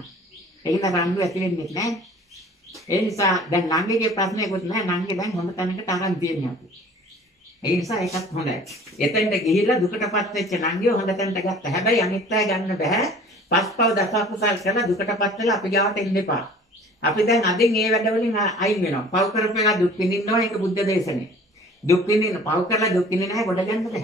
ඒක රණ්ඩු ඇති වෙන්නේ නැහැ. ඒ නිසා දැන් නංගිගේ ප්‍රශ්නයක්වත් නෑ. නංගි දැන් හොඳ තැනකට අරන් තියෙනවා අපි. ඒ නිසා ඒකත් හොඳයි. එතෙන්ට ගිහිල්ලා දුකටපත් වෙච්ච නංගිව හොඳ තැනට ගත්තා. හැබැයි අනිත් අය ගන්න බෑ. පස්පව දසකුසල් කරලා දුකටපත් වෙලා අපි ගාවට එන්න එපා. අපි දැන් අදින් මේ වැඩවලින් අයින් වෙනවා. පව් කරපු එක දුක් විඳින්නවා ඒක බුද්ධ දේශනේ. දුක් විඳින්න පව් කරලා දුක් විඳින්නේ නැහැ ගොඩ ගන්න බෑ.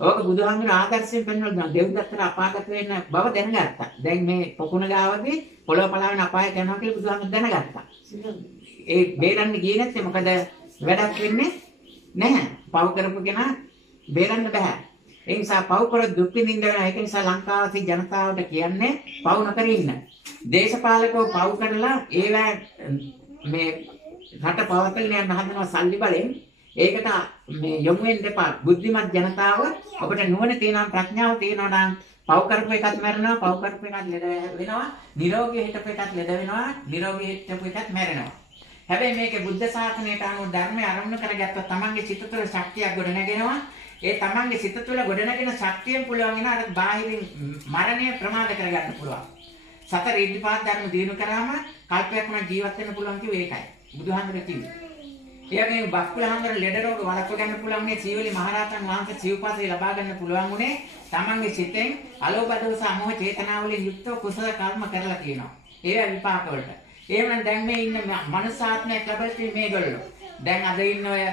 ඕක බුදුහාමුදුරුවෝ ආදර්ශයෙන් පෙන්වලා දුන්නා. දෙව්දත්තට අපාගත වෙන්න බව දැනගත්තා. දැන් මේ පොකුණ ගාවදී පොළොව පලාවෙන අපායට යනවා කියලා බුදුහාමුදුරුවෝ දැනගත්තා. ඒ බේරන්න ගියේ නැත්නම් මොකද වැඩක් වෙන්නේ නැහැ. පව් කරපු කෙනා බේරන්න බෑ. ඒ නිසා පව් කර දුක් විඳින්න වෙන ඒක නිසා ලංකාවේ ජනතාවට කියන්නේ පව් නොකර ඉන්න. දේශපාලකව පව් කරලා ඒවා මේ රට පවත්වන්න යන හදනවා සල්ලි බලෙන් ඒකට මේ යොමු වෙන්න එපා. බුද්ධිමත් ජනතාව ඔබට නුවණ තියෙනවා ප්‍රඥාව තියෙනවා නම් පව් කරපු එකත් මැරෙනවා පව් කරපු එකත් ලෙඩ වෙනවා නිරෝගී හිටපු එකත් ලෙඩ වෙනවා නිරෝගී හිටපු එකත් මැරෙනවා. හැබැයි මේකේ බුද්ධ ශාසනයට අනුව ධර්මය ආරම්භ කරගත්තොත් තමන්ගේ සිත තුළ ශක්තියක් ගොඩනගෙනවා. ඒ තමන්ගේ සිත තුළ ගොඩනගෙන ශක්තියෙන් පුළුවන් වෙන අර බාහිරින් මරණය ප්‍රමාද කරගන්න පුළුවන්. සතර ඉද්ධිපාද ධර්ම දිනු කරාම කල්පයක් වුණා ජීවත් වෙන්න පුළුවන් කිව්වේ ඒකයි. බුදුහාමුදුරුවෝ කිව්වේ. එයාගේ බක්කුලහාමුදුරුවෝ ලෙඩ රෝග වළක්ව ගන්න පුළුවන් මේ සීවලි මහරහතන් වහන්සේ සිව්පස්සේ ලබා ගන්න පුළුවන් උනේ තමන්ගේ සිතෙන් අලෝභ දෝස අමෝහ චේතනාවලින් යුක්තව කුසල කර්ම කරලා තියෙනවා. ඒවා විපාක වලට. එහෙමනම් දැන් මේ ඉන්න මනුස්සාත්මයක් ලැබෙන්නේ මේගොල්ලෝ. දැන් අද ඉන්න ඔය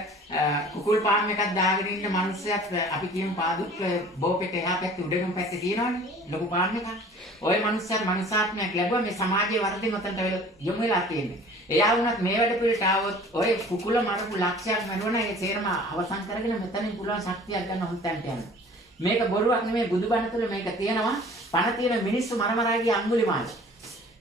කුකුල් පාම් එකක් දාගෙන ඉන්න මිනිස්සුත් අපි කියමු පාදුක් බෝපෙට එහා පැත්තේ උඩගම පැත්තේ තියෙනවනේ ලොකු පාම් එකක්. ওই මිනිස්සුන් මනුස්සාත්මයක් ලැබුවා මේ සමාජයේ වර්ධින් උතන්ට යොමු වෙලා තියෙන්නේ. එයා වුණත් මේ වැඩ පිළිට ආවොත් ඔය කුකුල මරපු ලක්ෂයක් මරුණා ඒ සේරම අවසන් කරගෙන මෙතනින් පුළුවන් ශක්තියක් ගන්න හොන්තන්ට යන්න. මේක බොරුවක් නෙමෙයි බුදුබණ තුළ මේක තියෙනවා. පණ තියෙන මිනිස්සු මරමරා ගිය අඟුලිමාල.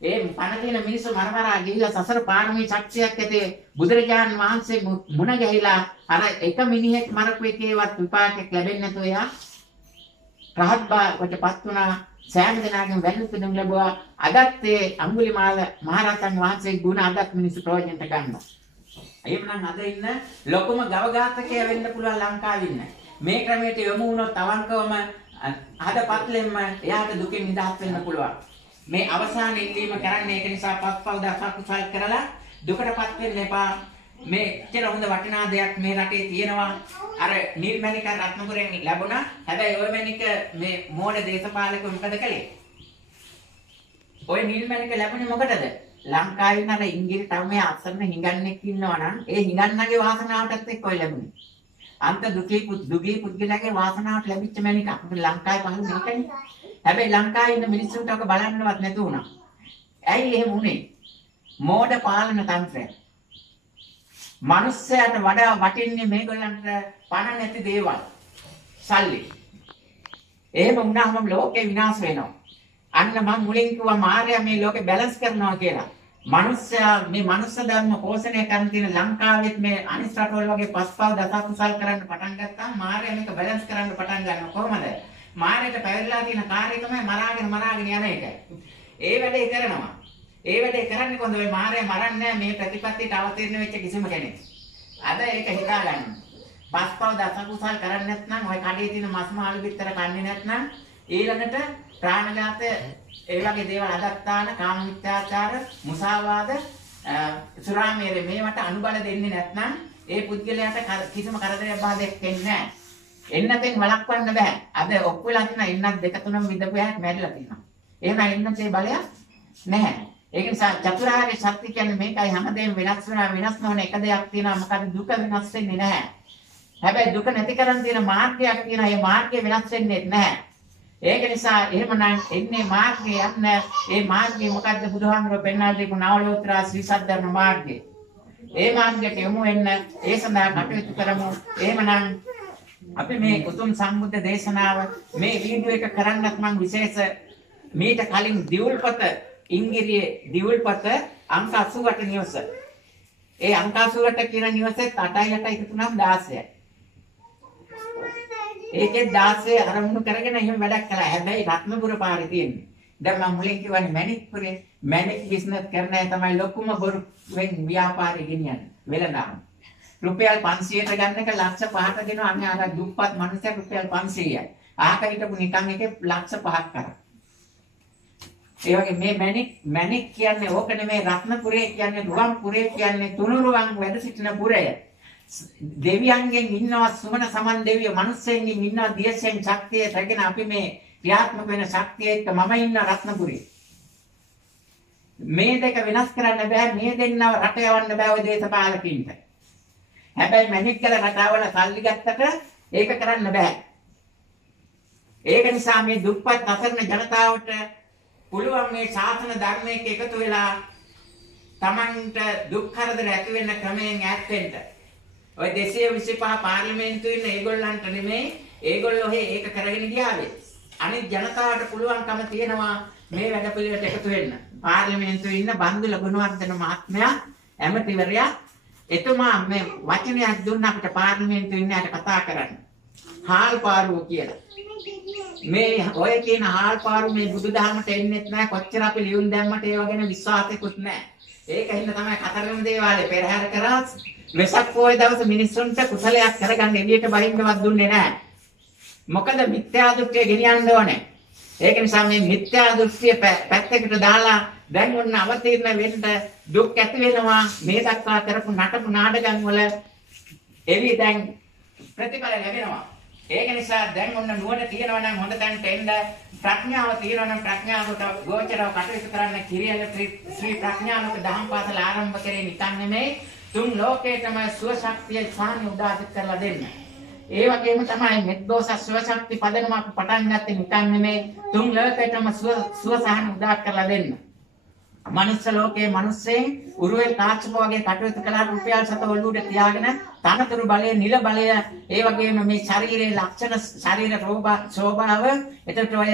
ඒ පණ තියෙන මිනිස්සු මරමරා ගිහිලා සසර පාරමී ශක්තියක් ඇතේ බුදුරජාන් වහන්සේ මුණ ගැහිලා අර එක මිනිහෙක් මරපු එකේවත් විපාකයක් ලැබෙන්නේ නැතුව එයා රහත් බවටපත් වුණා. සෑම දිනකින් වැළඳ පිදුම් ලැබුවා. අදත් ඒ අඟුලිමාල මහරහතන් වහන්සේගේ ගුණ අදත් මිනිස්සු ප්‍රයෝජනට ගන්නවා. එහෙමනම් අද ඉන්න ලොකුම ගවඝාතකය වෙන්න පුළුවන් ලංකාවේ ඉන්න. මේ ක්‍රමයට යොමු වුණොත් අවංකවම හදපත්ලෙන්ම එයාට දුකින් නිදහස් වෙන්න පුළුවන්. මේ අවසාන ඉල්ලීම කරන්නේ ඒක නිසා පස්පල් දසක් කුසල් කරලා දුකටපත් වෙන්න එපා. මේ ඉතල හොඳ වටිනා දෙයක් මේ රටේ තියෙනවා. අර නිර්මණික රත්නපුරෙන් ලැබුණා. හැබැයි ওই මණික මේ මෝඩ දේශපාලකව මොකද කළේ? ওই නිර්මණික ලැබුණේ මොකටද? ලංකාවේ ඉන්න අර ඉංග්‍රීසි තරුණයේ අසරණ හිඟන්නෙක් ඉන්නවා නම් ඒ හිඟන්නගේ වාසනාවටත් එක්ක ඔය ලැබුණේ. අන්ත දුකී පුද්ගලයාගේ වාසනාවට ලැබිච්ච මණික. අපේ ලංකාවේ පහළ මේකනේ. හැබැයි ලංකාවේ ඉන්න මිනිස්සුන්ට ඔක බලන්නවත් නැතු වුණා. ඇයි එහෙම වුනේ? මෝඩ පාලන තන්ත්‍රය. මනුස්සයාට වඩා වටින්නේ මේගොල්ලන්ට පණ නැති දේවල්. සල්ලි. එහෙම වුණාම ලෝකේ විනාශ වෙනවා. අන්න මම මුලින් කිව්වා මාර්යා මේ ලෝකේ බැලන්ස් කරනවා කියලා. මනුස්සයා මේ මනුස්ස ධර්ම පෝෂණය කරන තියෙන ලංකාවෙත් මේ අනිත් රටවල් වගේ පස්පල් දසකුසල් කරන්න පටන් ගත්තාම මාර්යා මේක බැලන්ස් කරන්න පටන් ගන්නවා. කොහොමද? මාර්යාට පැවරලා තියෙන කාර්යය තමයි මරාගෙන යන එක. ඒ වැඩේ කරනවා. ඒ වැඩේ කරන්නේ කොහොමද? ඔය මාර්යා මරන්නේ මේ ප්‍රතිපත්තියට අවතීර්ණ වෙච්ච කිසිම කෙනෙක්. අද ඒක හිතා ගන්න. පස්පල් දසකුසල් කරන්නේ නැත්නම් ඔය කඩේ තියෙන මස් මාළු පිටර කන්නේ නැත්නම් ඊළඟට ප්‍රාණඝාත ඒ වගේ දේවල් අදත්තාන කාම මිත්‍යාචාර මුසාවාද සුරාමේරේ මේවට අනුබල දෙන්නේ නැත්නම් ඒ පුද්ගලයාට කිසිම කරදරයක් බාධායක් වෙන්නේ නැහැ. එන්නතෙන් වළක්වන්න බෑ. අද ඔක්කොලා තියෙන ඉන්නත් දෙක තුනම විදපු හැක් මැරිලා තියෙනවා. එහෙම ඉන්නතේ බලයක් නැහැ. ඒක නිසා චතුරාර්ය සත්‍ය කියන්නේ මේකයි. හැමදේම වෙනස් නොවන එක දෙයක් තියෙනවා. මොකද දුක වෙනස් වෙන්නේ නැහැ. හැබැයි දුක නැති කරන් තියෙන මාර්ගයක් තියෙනවා. ඒ මාර්ගය වෙනස් වෙන්නේ නැහැ. ඒක නිසා එහෙමනම් එන්නේ මාර්ගය යන්න. ඒ මාර්ගය මොකද්ද? බුදුහාමුදුරුවෝ පෙන්වා දීපු නවලෝතර ශ්‍රී සද්ධර්ම මාර්ගය. ඒ මාර්ගයට යමු වෙන්න ඒ සඳහා කටයුතු කරමු. එහෙමනම් අපි මේ උතුම් සම්බුද්ධ දේශනාව මේ වීඩියෝ එක කරන්නත් මම විශේෂ මීට කලින් දියුල්පත ඉංග්‍රීසි දියුල්පත අංක 88 නිවස. ඒ අංක 88 කියන නිවසෙත් 8යි 8යි එකතු නම් 16යි. ඒකේ 16 අරමුණු කරගෙන එහෙම වැඩක් කළා. හැබැයි රත්නපුර පාරේ තියෙන්නේ. දැන් මම මුලින් කිව්වනේ මැණික්පුරේ මැණික් බිස්නස් කරන අය තමයි ලොකුම බොරු වෙන් ව්‍යාපාරේ ගෙනියන්නේ. වෙලඳාම. රුපියල් 500ට ගන්න එක ලක්ෂ 5ට දෙනවා. අන්න අර දුප්පත් මිනිස්සු රුපියල් 500යි. ආක හිටපු නිකන් එකේ ලක්ෂ 5ක් කරා. ඒ වගේ මේ මැණික් කියන්නේ ඕක නෙමෙයි. රත්නපුරේ කියන්නේ රුවන්පුරේ කියන්නේ තුනුරුවන් වැඩ සිටින පුරය. දෙවියන්ගෙන් ඉන්නවා සුමන සමන් දෙවියෝ, මිනිස්සුන්ගෙන් ඉන්නවා දියසෙන් ශක්තිය රැගෙන අපි මේ ක්‍රියාත්මක වෙන ශක්තිය එක්ක මම ඉන්න රත්නපුරේ. මේ දෙක වෙනස් කරන්න බෑ. මේ දෙන්නව රට යවන්න බෑ ඔය දේශපාලකින්ට. හැබැයි මැණික් කළ රටාවල සල්ලි ගත්තට ඒක කරන්න බෑ. ඒක නිසා මේ දුප්පත් අසරණ ජනතාවට පුළුවන් මේ ශාසන ධර්මයක එකතු වෙලා Tamanට දුක් කරදර ඇති වෙන ක්‍රමයෙන් ඈත් වෙන්න. ඔය 225 පාර්ලිමේන්තුවේ ඉන්න ඒගොල්ලන්ට නෙමෙයි, ඒගොල්ලෝ ඒක කරගෙන ගියාවේ. අනිත් ජනතාවට පුළුවන්කම තියෙනවා මේ වැඩ පිළිවෙලට එකතු වෙන්න. පාර්ලිමේන්තුවේ ඉන්න බන්දුල ගුණවර්ධන මහත්මයා ඇමතිවරයා එතුමා මේ වචනයක් දුන්න අපිට පාර්ලිමේන්තුවේ ඉන්න අයට කතා කරන්න. හාල් පාරුව කියලා. මේ ඔය කියන හාල් පාරුව මේ බුදුදහමට එන්නේත් නැහැ. කොච්චර අපි ලියුම් දැම්මට ඒව ගැන විශ්වාසයක්වත් නැහැ. ඒක හින්දා තමයි කතරගම දේවාලේ පෙරහැර කරා වෙසක් පොය දවස් මිනිස්සුන්ට කුසලයක් කරගන්න එළියට බහින්නවත් දුන්නේ නැහැ. මොකද මිත්‍යා දෘෂ්ටිය ගෙනියන්න ඕනේ. ඒක නිසා මේ මිත්‍යා දෘෂ්ටිය පැත්තකට දාලා දැන් ඔන්න අවතීර්ණ වෙන්න දුක් ඇති වෙනවා මේ දක්වා කරපු නටපු නාටකම් වල එවි දැන් ප්‍රතිඵල ලැබෙනවා. ඒක නිසා දැන් ඔන්න නුවණ තියෙනවා නම් හොඳ තැනට එන්න ප්‍රඥාව තියෙනවා නම් ප්‍රඥාවට ගෝචරව කටයුතු කරන්න කිරියල ශ්‍රී ප්‍රඥානක දහම් පාසල ආරම්භ කරේ නිකන් නෙමෙයි තුන් ලෝකේටම සුව ශක්තිය සාහන උදාහරණ කරලා දෙන්න. ඒ වගේම තමයි මෙද්දෝස සුව ශක්ති පදනම අපි පටන් ගත්තේ නිකන් නෙමෙයි තුන් ලෝකේටම සුව සාහන උදාහරණ කරලා දෙන්න. මනුස්ස ලෝකයේ මිනිස්සෙන් උරුවෙල් තාක්ෂක වගේ කටයුතු කළා රුපියල් සත ඔල්ලුවට තියාගෙන තනතුරු බලය නිල බලය ඒ වගේම මේ ශරීරයේ ලක්ෂණ ශරීර ස්වභාව එතකොට ඔය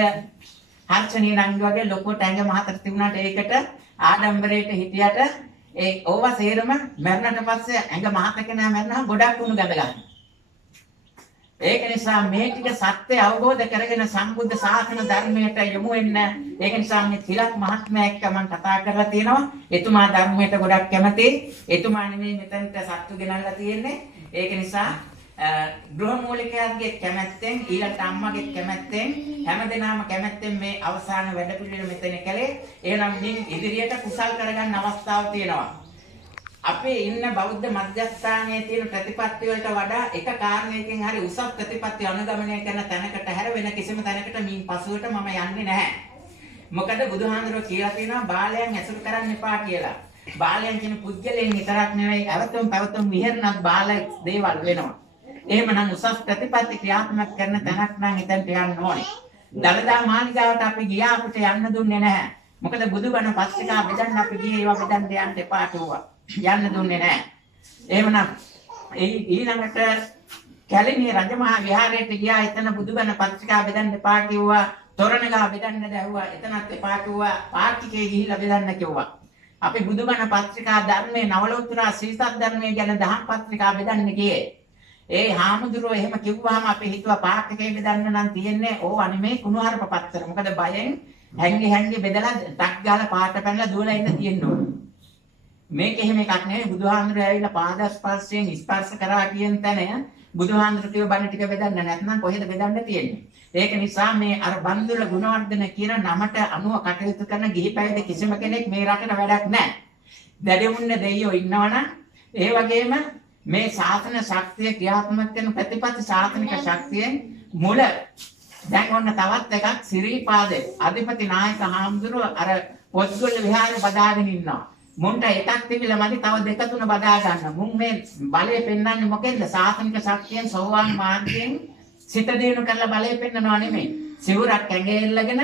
හර්ෂණීය රංග වගේ ලොකු ටැංග මහතර තිබුණාට ඒකට ආඩම්බරයට හිටියට ඒ ඕවා සේරම මරණට පස්සේ ඇඟ මහත කෙනා මරනවා ගොඩක් උණු ගැද ගන්න. ඒක නිසා මේ ටික සත්‍ය අවබෝධ කරගෙන සම්බුද්ධ ශාසන ධර්මයට යොමු වෙන්න. ඒක නිසා මේ තිලක් මහත්මයා එක්ක මම කතා කරලා තියෙනවා. එතුමා ධර්මයට ගොඩක් කැමතියි. එතුමා නෙමෙයි මෙතනට සත්තු ගෙනල්ලා තියෙන්නේ. ඒක නිසා ගෘහමූලිකයාගේ කැමැත්තෙන් ඊළඟට අම්මගේ කැමැත්තෙන් හැමදෙනාම කැමැත්තෙන් මේ අවසාන වැඩ පිළිවෙල මෙතන කළේ. එහෙනම් මින් ඉදිරියට කුසල් කරගන්න අවස්ථාවක් තියෙනවා. අපේ ඉන්න බෞද්ධ මධ්‍යස්ථානයේ තියෙන ප්‍රතිපත්ති වලට වඩා එක කාරණයකින් හරි උසස් ප්‍රතිපත්ති අනුගමනය කරන තැනකට හැර වෙන කිසිම තැනකට මින් පසුවට මම යන්නේ නැහැ. මොකද බුදුහාඳුරෝ කියලා තියෙනවා බාලයන් ඇසුරු කරන්න එපා කියලා. බාලයන් කියන පුද්ගලයන් විතරක් නෙවෙයි අවතුම් පැවතුම් විහෙරණත් බාල දේවල් වෙනවා. එහෙමනම් උසස් ප්‍රතිපත්ති ක්‍රියාත්මක කරන තැනක් නම් එතනට යන්න ඕනේ. දලදා මාලිගාවට අපි ගියා අපිට යන්න දුන්නේ නැහැ. මොකද බුදුබණ පත්‍රිකා බෙදන්න අපි ගියේ ඒවා බෙදන්න යන්න එපා කිව්වා. යන්න දුන්නේ නැහැ. එහෙමනම් ඊළඟට කැලණිය රජමහා විහාරයට ගියා. එතන බුදුබණ පත්‍රිකා බෙදන්න එපා කිව්වා. තොරණගහ බෙදන්න දැවුවා. එතනත් එපා කිව්වා. පාර්ථිකේ ගිහිල්ලා බෙදන්න කිව්වා. අපි බුදුබණ පත්‍රිකා ධර්මයේ නවලෝත්තර ශ්‍රීසත් ධර්මයේ ගැන දහම් පත්‍රිකා බෙදන්න ගියේ. ඒ හාමුදුරුවෝ එහෙම කිව්වහම අපි හිතුවා පාර්ථිකේ බෙදන්න නම් තියෙන්නේ ඕව අනිමේ කුණුහරුප පත්‍ර. මොකද බයෙන් හැංගි බෙදලා ටක් ගාලා පාට පැනලා දුවලා ඉන්න තියෙනවා. මේක එහෙම එකක් නෙවෙයි. බුදුහාමුදුරුවෝ ඇවිල්ලා පාද ස්පර්ශයෙන් ස්පර්ශ කරා කියන තැන බුදුහාමුදුරුවෝ කියව බණ ටික බෙදන්න නැත්නම් කොහෙද බෙදන්න තියෙන්නේ. ඒක නිසා මේ අර බන්දුල ගුණවර්ධන කියන නමට අනුව කටයුතු කරන ගිහි පැවිදි කිසිම කෙනෙක් මේ රටේ වැඩක් නැහැ. දැඩිමුන්න දෙයියෝ ඉන්නවනම් ඒ වගේම මේ ශාසන ශක්තිය ක්‍රියාත්මක කරන ප්‍රතිපත්ති ශාසනික ශක්තියෙන් මුල දැන් ඔන්න තවත් එකක් සිරිපාදේ අධිපති නායක හාමුදුරුවෝ අර පොත්ගොල්ල විහාරේ බදාගෙන ඉන්නවා. මුන්ට එකක් තිබිලා මදි තව දෙක තුන බදා ගන්න. මුන් මේ බලය පෙන්වන්නේ මොකෙන්ද? සාසනික ශක්තියෙන් සෝවාන් මාර්ගයෙන් සිත දිනු කරලා බලය පෙන්වනවා නෙමෙයි. සිවුරක් ඇඟේ එල්ලගෙන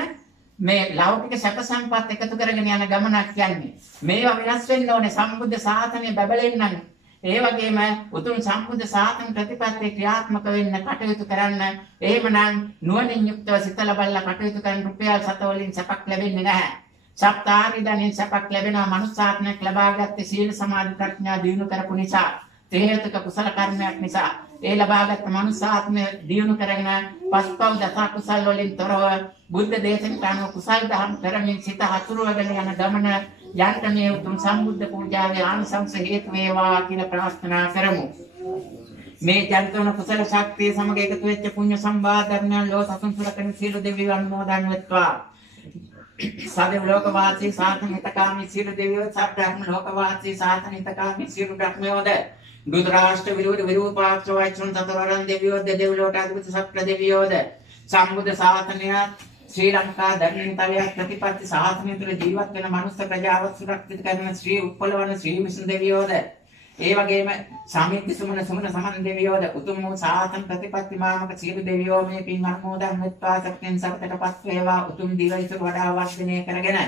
මේ ලෞකික සැප සම්පත් එකතු කරගෙන යන ගමනක් යන්නේ. මේවා වෙනස් වෙන්න ඕනේ සම්බුද්ධ ශාසනය බබලෙන්නන්නේ. ඒ වගේම උතුම් සම්බුද්ධ ශාසන ප්‍රතිපත්තිය ක්‍රියාත්මක වෙන්න කටයුතු කරන්න. එහෙමනම් නුවණින් යුක්තව සිතලා බලලා කටයුතු කරන රුපියල් 7 වලින් සැපක් ලැබෙන්නේ නැහැ. සප්තාරිදණින් සැපක් ලැබෙනවා. මනුස්සාත්මයක් ලබාගත්තේ සීල සමාධි ප්‍රඥා දිනු කරපු නිසා. තේහේතුක කුසල කර්මයක් නිසා. ඒ ලබාගත් මනුස්සාත්මය දිනු කරගෙන පස්පව් දස කුසල් වලින් තොරව බුද්ධ දේශනාවට අනුව කුසල් දහම් කරමින් සිත හසුරුවගෙන යන ගමන යන්ත මේ උතුම් සම්බුද්ධ පූජාවේ ආනිසංස හේතු වේවා කියලා ප්‍රාර්ථනා කරමු. මේ ජන්තවන කුසල ශක්තිය සමග එකතු වෙච්ච පුණ්‍ය සම්භාර ධර්මයන් ලෝ සසුන් සුරකන සියලු දෙවියන් අනුමෝදන් වෙත්වා. සදෙව් ලෝකවාසී සාසන හිතකාමී සියලු දෙවියෝ සබ්‍රහ්ම ලෝකවාසී සාසන හිතකාමී සියලු බ්‍රහ්මයෝද දුතරාෂ්ට්‍ර විරෝධ විරූපාක්ෂවයිචුන් තතරවරන් දෙවියෝ දෙවිලෝට අධිපති සප්‍ර දෙවියෝද සම්බුද්ධ ශාසනය ශ්‍රී ලංකා ධර්මීය ප්‍රතිපත්ති ශාසනය තුළ ජීවත් වෙන මනුස්ස ප්‍රජාව සුරක්ෂිත කරන ශ්‍රී උප්පලවන ශ්‍රී විසුණු දෙවියෝද ඒ වගේම සමිති සුමන සමන් දෙවියෝද උතුම් වූ ශාසන ප්‍රතිපත්ති මාමක සියලු දෙවියෝ මේ පින් අනුමෝදන් වෙත්වා සත්‍යෙන් සත්‍යටපත් වේවා. උතුම් දිවයිසුර වඩා වර්ධනය කරගෙන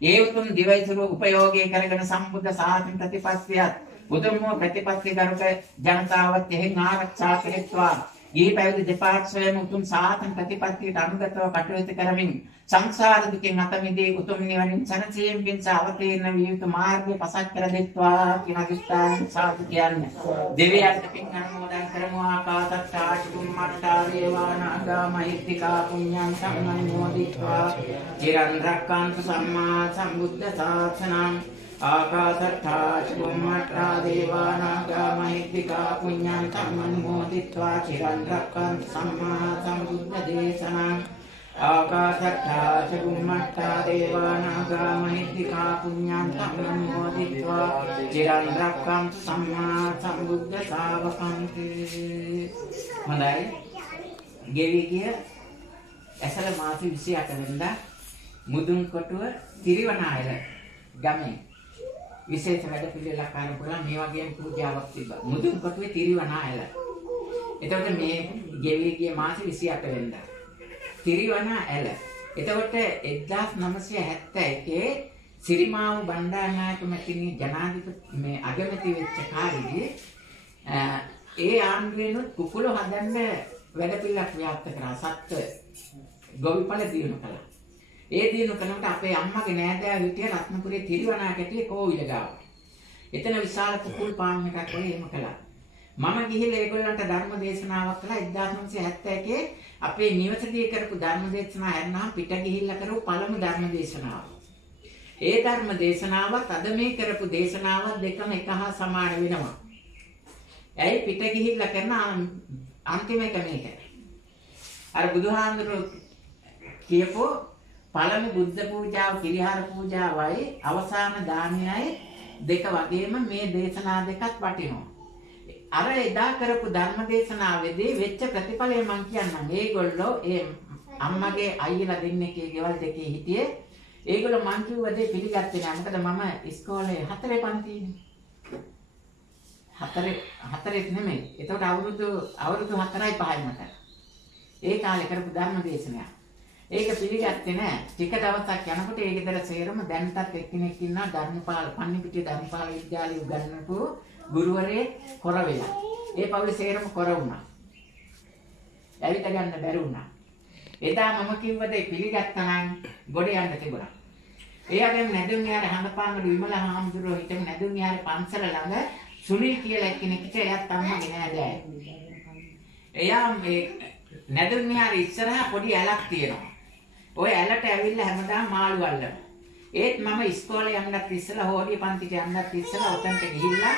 ඒ උතුම් දිවයිසුර උපයෝගී කරගෙන සම්බුද්ධ ශාසන ප්‍රතිපත්තියත් උතුම් වූ ප්‍රතිපත්ති ගරුක ජනතාවත් එහෙන් ආරක්ෂා කෙරෙත්වා. ගිහි පැවිදි දෙපාර්ශ්වයම උතුම් ශාසන ප්‍රතිපත්තියට අනුගතව කටයුතු කරමින් සංසාර දුකෙන් අත මිදී උතුම් නිවනින් සැනසීම පිණිස අවතීර්ණ විය යුතු මාර්ගය පසක් කර දෙත්වා කියන අදිස්ථාන සාදු කියන්නේ. දෙවියන්ට පින් අනුමෝදන් කරමු. ආකාශත්තා චුම්මත්තා දේවානාගා මහිත්‍තිකා පුඤ්ඤං සම්මෝදිත්වා චිරන් රක්ඛන්තු සම්මා සම්බුද්ධ ශාසනං. ආකාශත්තා චුම්මත්තා දේවානාගා මහිත්‍තිකා පුඤ්ඤං සම්මෝදිත්වා චිරන් රක්ඛන්තු සම්මා සම්බුද්ධ දේශනං. ආකාශට්ටා චුම්මට්ටා දේවානාගා මහිත්‍තිකා පුඤ්ඤන්තං අනුමෝදිत्वा චිරන් රැක්කන්තු සම්මා සම්බුද්ධ ශාවකන්ති. හොඳයි. ගෙවි ගිය ඇසළ මාස 28 වෙනිදා මුදුන්කොටුව තිරිවනායල ගමේ විශේෂ වැඩ පිළිවෙලක් ආරම්භ කළා. මේ වගේම පූජාවක් තිබ්බා. මුදුන්කොටුවේ තිරිවනායල. එතකොට මේ ගෙවි ගිය මාස 28 වෙනිදා තිරිවනායල. එතකොට 1971 සිරිමාව බණ්ඩාරනායක මැතිණිය ජනාධිපති මේ අගමැති වෙච්ච කාලෙදී ඒ ආණ්ඩුවෙනුත් කුකුල හදන්න වැඩ පිළිවෙලක් ව්‍යාප්ත කරා. සත්ත්ව ගොවිපළ දිනු කළා. ඒ දිනු කරනකොට අපේ අම්මගේ නෑදෑයෝ හිටිය රත්නපුරේ තිරිවනාකැටියේ කෝවිල ගාව. එතන විශාල කුකුල් පාම් එකක් වගේ එහෙම කළා. මම ගිහිල්ලා ඒගොල්ලන්ට ධර්ම දේශනාවක් කළා 1971 අපේ නිවසේදී කරපු ධර්ම දේශනාව හැරෙනවා පිට ගිහිල්ලා කරපු පළමු ධර්ම දේශනාව. ඒ ධර්ම දේශනාවත් අද මේ කරපු දේශනාවත් දෙකම එක හා සමාන වෙනවා. ඇයි පිට ගිහිල්ලා කරන අන්තිම එක මේක. අර බුදුහාමුදුරුවෝ කියපෝ පළමු බුද්ධ පූජාව කිරිහාර පූජාවයි අවසාන දානයයි දෙක වගේම මේ දේශනා දෙකත් වටිනවා. අර එදා කරපු ධර්ම දේශනාවේදී වෙච්ච ප්‍රතිඵලය මම කියන්නම්. ඒගොල්ලෝ ඒ අම්මගේ අයියලා දෙන්නෙක්ගේ ගෙවල් දෙකේ හිටියේ. ඒගොල්ලෝ මං කිව්ව දේ පිළිගත්තේ නැහැ. මොකද මම ඉස්කෝලේ 4 පන්තියේ. 4 නෙමෙයි. ඒතකොට අවුරුදු 4යි 5යි මට. ඒ කාලේ කරපු ධර්ම දේශනය. ඒක පිළිගත්තේ නැහැ. ටික දවසක් යනකොට ඒ ගෙදර සේරම දැන්ටත් එක්කෙනෙක් ඉන්නා ධර්මපාල පන්නිපිටිය ධර්මපාල විද්‍යාලය උගන්වපු ගුරුවරයෙක් කොර වෙලා. ඒ පවුලේ සේරම කොර වුණා. ඇවිත් ගන්න බැරි වුණා. එදා මම කිව්වද පිළිගත්තා නම් ගොඩ යන්න තිබුණා. එයාගෙන් නැදුම් යාර හඳපාංගඩ විමල හාමුදුරුවෝ හිටමු නැදුම් යාර පන්සල ළඟ සුනිල් කියලා එක්කෙනෙක් හිටියා. එයාත් අම්මගේ නෑදෑය. එයා මේ නැදුම් යාර ඉස්සරහා පොඩි ඇලක් තියෙනවා. ඔය ඇලට ඇවිල්ලා හැමදාම මාළු අල්ලනවා. ඒත් මම ඉස්කෝලේ යන්නත් ඉස්සලා හොඩිය පන්තිට යන්නත් ඉස්සලා උතන්ට ගිහිල්ලා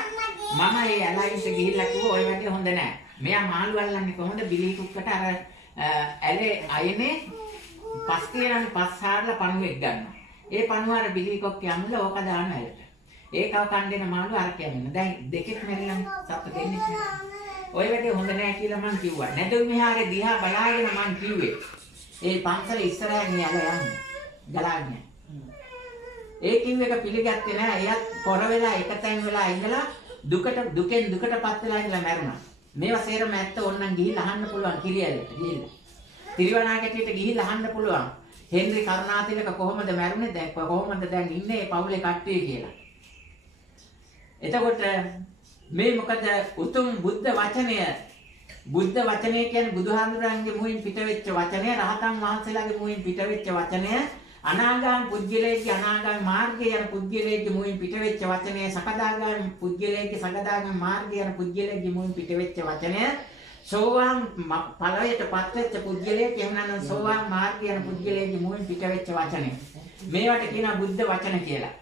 මම ඒ ඇලයින්ට ගිහිල්ලා කිව්වා ඔය වැඩේ හොඳ නෑ. මෙයා මාළු අල්ලන්නේ කොහොමද? බිලි කුක්කට අර ඇලේ අයනේ පස් තියනනේ පස් හාරලා පණුවෙක් ගන්නවා. ඒ පණුව අර බිලි කොක්කේ අමුල ඕක දාන ඇලට. ඒකව කණ්ඩේන මාළු අර කියන්නේ. දැන් දෙකෙක් මැරිලා සත්තු දෙන්නේ නැහැ. ඔය වැඩේ හොඳ නෑ කියලා මං කිව්වා. නැදුම් විහාරේ දිහා බලාගෙන මං කිව්වේ ඒ පන්සල ඉස්සරහින් යලා යන්න. ගලාන්නේ. ඒ කිව් එක පිළිගත්තේ නෑ. එයත් කොර වෙලා එකතෙන් වෙලා ඉඳලා දුකෙන් දුකටපත් වෙලා ඉඳලා මැරුණා. මේවා සේරම ඇත්ත ඕනනම් ගිහිල්ලා අහන්න පුළුවන් කිරියලට ගිහිල්ලා. තිරිවනාකැටියට ගිහිල්ලා අහන්න පුළුවන්. හෙන්රි කරුණාතිලක කොහොමද මැරුණේ? දැන් කොහොමද දැන් ඉන්නේ මේ පවුලේ කට්ටිය කියලා. එතකොට මේ මොකද උතුම් බුද්ධ වචනය කියන්නේ බුදුහාමුදුරන්ගේ මුවින් පිටවෙච්ච වචනය, රහතන් වහන්සේලාගේ මුවින් පිටවෙච්ච වචනය, අනාගාමී පුජ්‍යලේගේ අනාගාමී මාර්ගයේ යන පුජ්‍යලේගේ මුවින් පිටවෙච්ච වචනය, සකදාගාමී පුජ්‍යලේගේ සකදාගාමී මාර්ගයේ යන පුජ්‍යලේගේ මුවින් පිටවෙච්ච වචනය, සෝවාන් ඵලයටපත් වෙච්ච පුජ්‍යලේගේ එහෙනම් සෝවාන් මාර්ගයේ යන පුජ්‍යලේගේ මුවින් පිටවෙච්ච වචනය. මේවට කියනවා බුද්ධ වචන කියලා.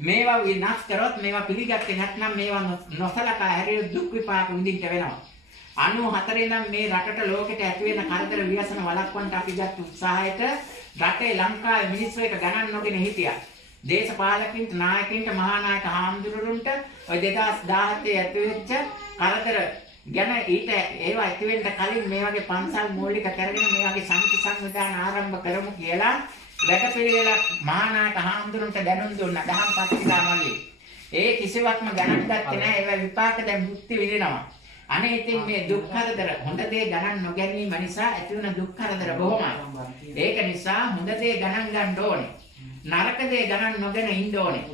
මේවා විනාශ කරොත් මේවා පිළිගත්තේ නැත්නම් මේවා නොසලකා හැරියොත් දුක් විපාක විඳින්න වෙනවා. 94 නම් මේ රටට ලෝකෙට ඇති වෙන කරදර ව්‍යසන වළක්වන්න අපි ගත් උත්සාහයට රටේ ලංකාවේ මිනිස්සු එක ගණන් නොගෙන හිටියා. දේශපාලකින්ට නායකින්ට මහා නායක හාමුදුරුවන්ට ඔය 2017 ඇති වෙච්ච කරදර ගැන ඊට ඒවා ඇති වෙන්න කලින් මේ වගේ පන්සල් මූලික කරගෙන මේ වගේ සමිති සංවිධාන ආරම්භ කරමු කියලා වැඩපිළිවෙලක් මහා නායක හාමුදුරුවන්ට දැනුම් දුන්නා. දහම් පත්‍රිකා මගින්. ඒ කිසිවක්ම ගණන් ගත්තේ නැහැ. ඒවා විපාක දැන් භුක්ති විඳිනවා. අනේ ඉතින් මේ දුක් කරදර හොඳ දේ ගණන් නොගැනීම නිසා ඇති වෙන දුක් කරදර බොහොමයි. ඒක නිසා හොඳ දේ ගණන් ගන්න ඕනේ. නරක දේ ගණන් නොගෙන ඉන්න ඕනේ.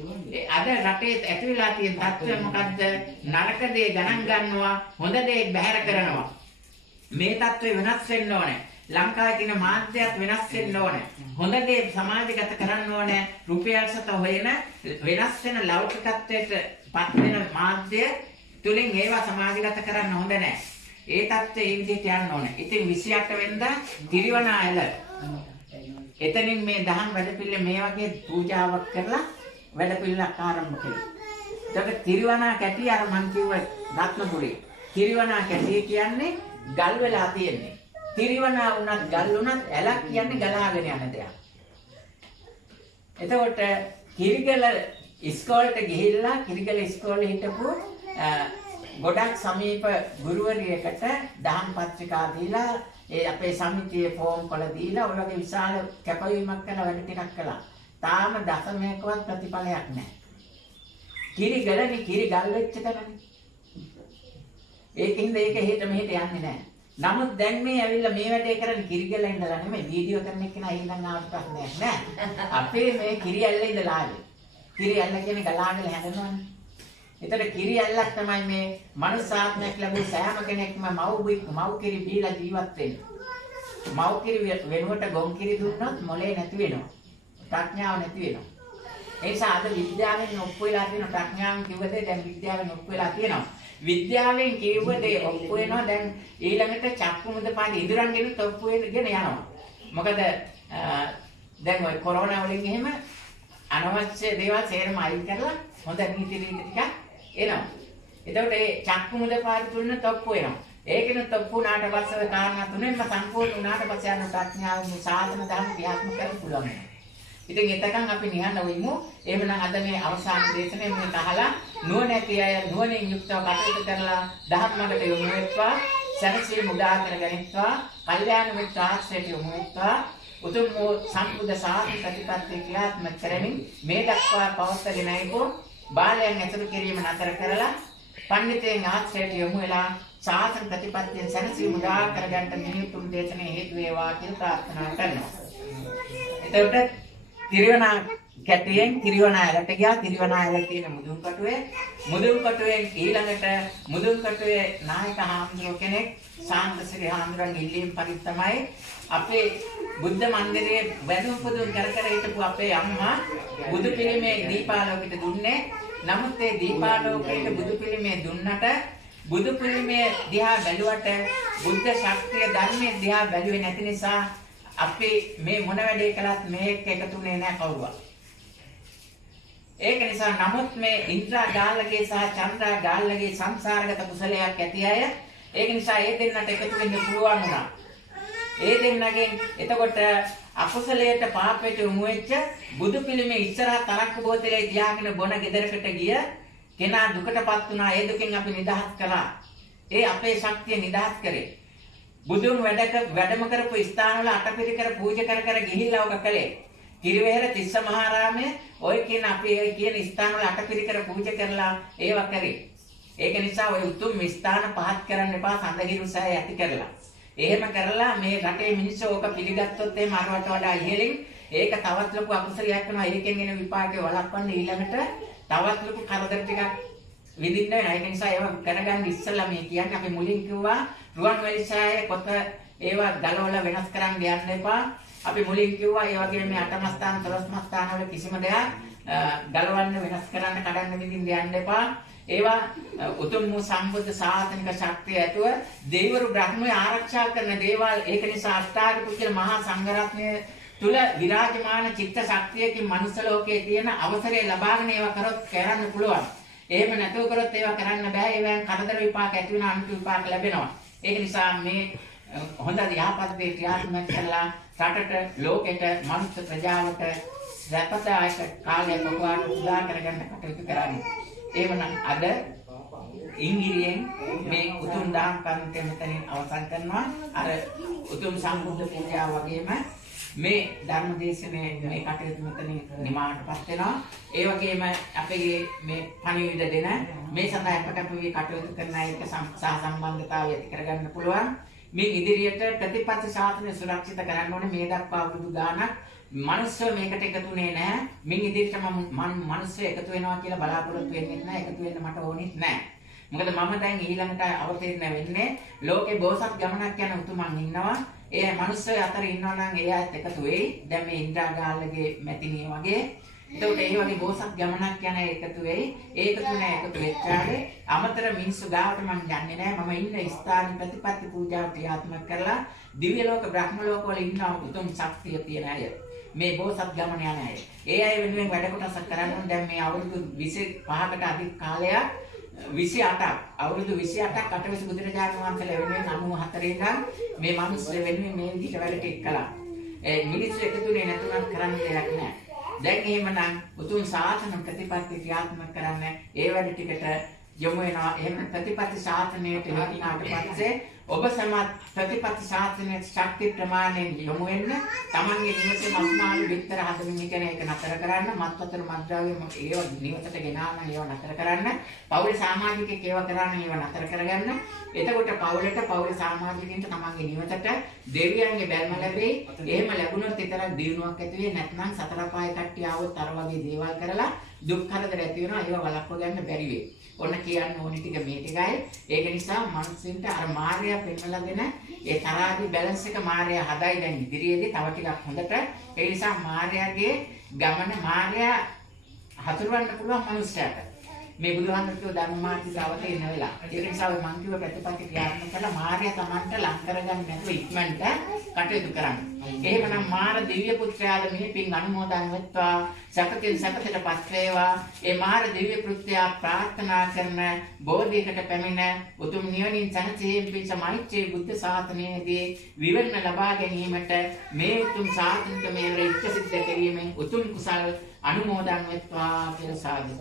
අද රටේ ඇති වෙලා තියෙන තත්ත්වය මොකද්ද? නරක දේ ගණන් ගන්නවා, හොඳ දේ බැහැර කරනවා. මේ තත්ත්වය වෙනස් වෙන්න ඕනේ. ලංකාවේ තියෙන මාධ්‍යයත් වෙනස් වෙන්න ඕනේ. හොඳ දේ සමාජගත කරන්න ඕනේ. රුපියල් සත හොයන වෙනස් වෙන ලෞකිකත්වයට පත් වෙන මාධ්‍ය තුලින් ඒවා සමාජගත කරන්න හොඳ නැහැ. ඒ தත්ත්වය ඒ විදිහට යන්න ඕනේ. ඉතින් 28 වෙනිදා තිරිවනායල එතනින් මේ දහම් වැඩපිළිවෙල මේ වගේ පූජාවක් කරලා වැඩපිළිවෙලක් ආරම්භ කළා. ඒක තිරිවනාකැටිය අර මං කිව්ව රත්නපුරේ. තිරිවනාකැටිය කියන්නේ ගල් වෙලා තියෙන්නේ. තිරිවනා වුණත් ගල් වුණත් ඇලක් කියන්නේ ගලාගෙන යන දෙයක්. එතකොට කිරිගල ඉස්කෝලේට ගිහිල්ලා කිරිගල ඉස්කෝලේ හිටපු ගොඩක් සමීප ගුරුවරියකට දහම් පත්‍රිකා දීලා ඒ අපේ සමිතියේ ෆෝම් වල දීලා ඔය වගේ විශාල කැපවීමක් කරලා වැඩ ටිකක් කළා. තාම දශමයකවත් ප්‍රතිඵලයක් නැහැ. කිරිගලනේ කිරි ගල් වෙච්ච තැනනේ. ඒකින්ද ඒක හිට මෙහෙට යන්නේ නැහැ. නමුත් දැන් මේ ඇවිල්ලා මේ වැඩේ කරන්නේ කිරිගල ඉඳලා නෙමෙයි වීඩියෝ කරන එක නා ඊළඟ ආවට ප්‍රශ්නයක් නෑ. අපේ මේ කිරි ඇල්ල ඉඳලා ආවේ. කිරි ඇල්ල කියන්නේ ගලාගෙන හැදෙනවනේ. ඒතර කිරි ඇල්ලක් තමයි මේ මනුස්සාත්මයක් ලැබුව සෑම කෙනෙක්ම මව් කිරි බීලා ජීවත් වෙන්නේ. මව් කිරි වෙනුවට ගොන් කිරි දුන්නොත් මොලේ නැති වෙනවා. ප්‍රඥාව නැති වෙනවා. ඒ නිසා අද විද්‍යාවෙන් ඔප්පු වෙලා තියෙන ප්‍රඥාවෙන් කිව්ව දේ දැන් විද්‍යාවෙන් ඔප්පු වෙලා තියෙනවා. විද්‍යාවෙන් කියුව දේ ඔප්පු වෙනවා දැන් ඊළඟට චක්කු මුදපාද ඉදරන් ගෙනුත් ඔප්පු වෙගෙන යනවා. මොකද දැන් ওই කොරෝනා වලින් එහෙම අනවශ්‍ය දේවල් සේරම අයින් කරලා හොඳ නීති රීති ටිකක් එනවා. එතකොට ඒ චක්කු මුදපාද තුන ඔප්පු වෙනවා. ඒකෙනුත් ඔප්පු වුණාට පස්සේ කාරණා තුනෙන්ම සම්පූර්ණ වුණාට පස්සේ යන ප්‍රඥාවෙන් සාධන ධර්ම ක්‍රියාත්මක කරන්න පුළුවන්. ඉතින් එතකන් අපි නිහඬ වෙමු. එහෙමනම් අද මේ අවසාන දේශනේ මේ තහලා නුවණැති අය නුවණින් යුක්තව කටයුතු කරලා ධර්මකට යොමු වෙත්වා, සැනසීම මුදා කරගනිත්වා, කල්යාණ මිත්‍ර ආශ්‍රයයට යොමු වෙත්වා, උතුම් වූ සම්බුද්ධ ශාසන ප්‍රතිපත්ති ක්‍රියාත්මක කරමින් මේ දක්වා පවත්වාගෙන ආපු බාලයන් ඇතුළු කිරීම නතර කරලා පඬිතෙන් ආශ්‍රයයට යොමු වෙලා ශාසන ප්‍රතිපත්තියෙන් සැනසීම මුදා කරගන්න මිනිතුන් දේශනේ හේතු වේවා කියලා ප්‍රාර්ථනා කරනවා. එතකොට තිරිවනා කැටියෙන් තිරිවනා ඇලට ගියා. තිරිවනා ඇල තියෙන මුදුන් කටුවෙන් ඊළඟට මුදුන් කටුවේ නායක හාමුදුරුවෝ කෙනෙක් සාන්තසිරි හාමුදුරන්ගේ ඉල්ලීම් පරිදි තමයි අපේ බුද්ධ මන්දිරයේ වැඩම පුදුම් කර හිටපු අපේ අම්මා බුදු පිළිමේ දීපාලෝකයට දුන්නේ. නමුත් ඒ දීපාලෝකයට බුදු පිළිමේ දුන්නට බුදු පිළිමේ දිහා බැලුවට බුද්ධ ශක්තිය ධර්මයේ දිහා බැලුවේ නැති නිසා අපි මේ මොන වැඩේ කළත් මේක එකතුනේ නැහැ කවුරුවත්. ඒක නිසා නමුත් මේ ඉන්ද්‍රා ගාල්ලගේ සහ චන්ද්‍රා ගාල්ලගේ සංසාරගත කුසලයක් ඇති අය ඒක නිසා ඒ දෙන්නට එකතු වෙන්න පුළුවන් වුණා. ඒ දෙන්නගෙන් එතකොට අකුසලයට පාපයට යොමු වෙච්ච බුදු පිළිමේ ඉස්සරහා තරක්කු බෝතලේ තියාගෙන බොන ගෙදරකට ගිය කෙනා දුකටපත් වුණා. ඒ දුකෙන් අපි නිදහස් කළා. ඒ අපේ ශක්තිය නිදහස් කරේ. බුදුන් වැඩම කරපු ස්ථානවල අටපිරිකර පූජා කර ගිහිල්ලා ඔක කළේ. කිරිවෙහෙර තිස්ස මහාරාමයේ ඔය කියන අපි කියන ස්ථානවල අටපිරිකර පූජා කරලා ඒවා කරේ. ඒක නිසා ඔය උතුම් ස්ථාන පහත් කරන්න එපා සඳහිරු සෑය ඇති කරලා. එහෙම කරලා මේ රටේ මිනිස්සු ඕක පිළිගත්තොත් එහෙම අරවට වඩා ඉහළින් ඒක තවත් ලොකු අකුසලයක් වෙනවා. ඒකෙන් එන විපාකේ වළක්වන්න ඊළඟට තවත් ලොකු කරදර ටිකක් විඳින්න වෙනවා. ඒක නිසා ඒවා කරගන්න ඉස්සෙල්ලා මේ කියන්නේ අපි මුලින් කිව්වා රුවන්වැලි සෑය පොත ඒවා ගලවලා වෙනස් කරන්න යන්න එපා. අපි මුලින් කිව්වා ඒ වගේ මේ අටමස්ථාන 12මස්ථාන වල කිසිම දෙයක් ගලවන්න වෙනස් කරන්න කඩන්න විදිහින් යන්න එපා. ඒවා උතුම් වූ සම්බුද්ධ ශාසනික ශක්තිය ඇතුව දෙවිවරු බ්‍රහ්මය ආරක්ෂා කරන දේවල්. ඒක නිසා අෂ්ටාංග පුජ්‍යල මහා සංඝරත්නය තුල විරාජමාන චිත්ත ශක්තියකින් මනුස්ස ලෝකයේ තියෙන අවසරය ලබාගෙන ඒවා කරොත් කරන්න පුළුවන්. එහෙම නැතුව කරොත් ඒවා කරන්න බෑ. ඒවෙන් කරදර විපාක ඇති වෙන අනිත් විපාක ලැබෙනවා. ඒක නිසා මේ හොඳ යහපත් දේ ක්‍රියාත්මක කරලා රටට ලෝකෙට මනුස්ස ප්‍රජාවට සැපදායක කාලයක් වගාට උදා කරගන්න කටයුතු කරන්නේ. එවනම් අද ඉංග්‍රීසියෙන් මේ උතුම් දාන කර්මය මෙතනින් අවසන් කරනවා. අර උතුම් සම්බුද්ධ පූජාව වගේම මේ ධර්ම දේශනේ මේ කටයුතු මෙතනින් නිමාවටපත් වෙනවා. ඒ වගේම අපේ මේ පණිවිඩ දෙන මේ සඳහා අපට අපි කටයුතු කරන එක සම්බන්ධතාවය ඇති කරගන්න පුළුවන්. මේ ඉදිරියට ප්‍රතිපත්ති ශාසනය සුරක්ෂිත කරන්න ඕනේ. මේ දක්වා අවුරුදු ගාණක් මනුස්සය මේකට එකතුනේ නැහැ. මින් ඉදිරියට මම මනුස්සය එකතු වෙනවා කියලා බලාපොරොත්තු වෙන්නේ නැහැ. එකතු වෙන්න මට ඕනෙත් නැහැ. මොකද මම දැන් ඊළඟට අවතීර්ණ වෙන්නේ ලෝකේ බෝසත් ගමනක් යන උතුමන් ඉන්නවා. ඒ මනුස්සය අතර ඉන්නවා නම් ඒ අයත් එකතු වෙයි. දැන් මේ ඉන්ද්‍රා ගාල්ලගේ මැතිණිය වගේ. ඒකට ඒ වගේ බෝසත් ගමනක් යන එකතු වෙයි. ඒක තුනේ එකතු වෙච්චාලේ අමතර මිනිස්සු ගාවට මම යන්නේ නැහැ. මම ඉන්න ස්ථාන ප්‍රතිපත්ති පූජාව ක්‍රියාත්මක කරලා දිව්‍ය ලෝක බ්‍රහ්ම ලෝක වල ඉන්න උතුම් ශක්තිය තියෙන අය. මේ බෝසත් ගමන යන අය. ඒ අය වෙනුවෙන් වැඩ කොටසක් කරන්න දැන් මේ අවුරුදු 25කට අධික කාලයක් 28ක් අවුරුදු 28ක් අටවැසි බුදුරජාණන් වහන්සේලා වෙනුවෙන් 94 ඉඳන් මේ මිනිස්සු වෙනුවෙන් මේ විදිහට වැඩ ටික කළා. ඒ මිනිස්සු එකතුනේ නැතුණත් කරන්න දෙයක් නැහැ. දැන් එහෙමනම් උතුම් සාසන ප්‍රතිපත්ති ක්‍රියාත්මක කරන්න ඒ වැඩ ටිකට යොමු වෙනවා. එහෙම ප්‍රතිපත්ති ශාසනයට යොමුනාට පස්සේ ඔබ සමත් ප්‍රතිපත්ති ශාසනයේ ශක්ති ප්‍රමාණයෙන් යොමු වෙන්න තමන්ගේ නිවසේ මස්මාළු විතර හදමින් කියන එක නතර කරන්න, මත්වතර මත්ද්‍රව්‍ය ඒව නිවසට ගෙනාන ඒව නතර කරන්න, පෞල් සමාජිකයෙක් ඒව කරන්න ඒව නතර කරගන්න. එතකොට පෞල් සමාජිකින්ට තමන්ගේ නිවසට දෙවියන්ගේ බැල්ම ලැබෙයි. එහෙම ලැබුණොත් විතරක් දිනුවක් ඇති වෙයි. නැත්නම් සතර පාය කට්ටිය આવොත් අර වගේ දේවල් කරලා දුක් කරදර ඇති වෙනවා. ඒව වළක්ව ගන්න බැරි වෙයි. ඔන්න කියන්න ඕනේ ටික මේ ටිකයි. ඒක නිසා මනුස්සින්ට අර මාර්යා පෙන්වලා දෙන ඒ තරහාදී බැලන්ස් එක මාර්යා හදයි දැන් ඉදිරියේදී තව ටිකක් හොඳට. ඒ නිසා මාර්යාගේ ගමන මාර්යා හතුරවන්න පුළුවන් මනුස්සයාට. මේ බුදුහාමුදුරුවෝ ධර්මාර්ථ ශ්‍රාවකේ ඉන්න වෙලාව. ඒක නිසා ඔය මං කිව්ව ප්‍රතිපත්ති ක්‍රියාත්මක කරලා මාර්යා Tamanට ලං කරගන්න නැතුව ඉක්මනට කටයුතු කරන්න. එහෙමනම් මාර දිව්‍ය පුත්‍රයාද මේ පින් අනුමෝදන් වෙත්වා. සකතින් සකතටපත් වේවා. ඒ මාර දිව්‍ය පුත්‍රයා ප්‍රාර්ථනා කරන බෝධියකට පැමිණ උතුම් නිවනින් සැනසීම පිණිස මෛත්‍රී බුද්ධ ශාසනයේදී විවරණ ලබා ගැනීමට මේ උතුම් ශාසනික මේවර ඉෂ්ට සිද්ධ කිරීමෙන් උතුම් කුසල් අනුමෝදන් වෙත්වා කියලා සාදු.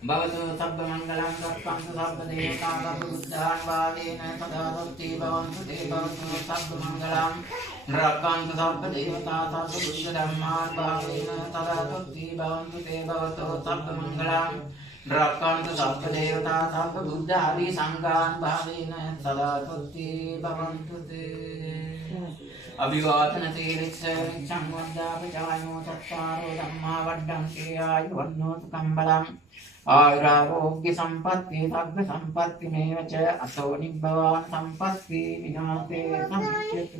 භවතු සබ්බ මංගලං රක්ඛන්තු සබ්බ දේවතා බුද්ධාන් වාදේන සදා සොත්ති භවන්තු දේවතු සබ්බ මංගලං රක්ඛන්තු සබ්බ දේවතා සබ්බ බුද්ධ ධම්මාන් වාදේන සදා සොත්ති භවන්තු දේවතු සබ්බ මංගලං රක්ඛන්තු සබ්බ දේවතා සබ්බ බුද්ධ ආදී සංඝාන් වාදේන සදා සොත්ති භවන්තු අභිවාදන තීරික්ෂ සංවද්දා පචායෝ චත්තාරෝ ධම්මා වඩ්ඩන්ති ආයුවන්නෝ සුඛං ආයුරාෝග්‍ය සම්පත්ති සග්ග සම්පත්ති මේවච අසෝ නිබ්බවාන සම්පත්ති විනාතේ සම්ච්ඡතු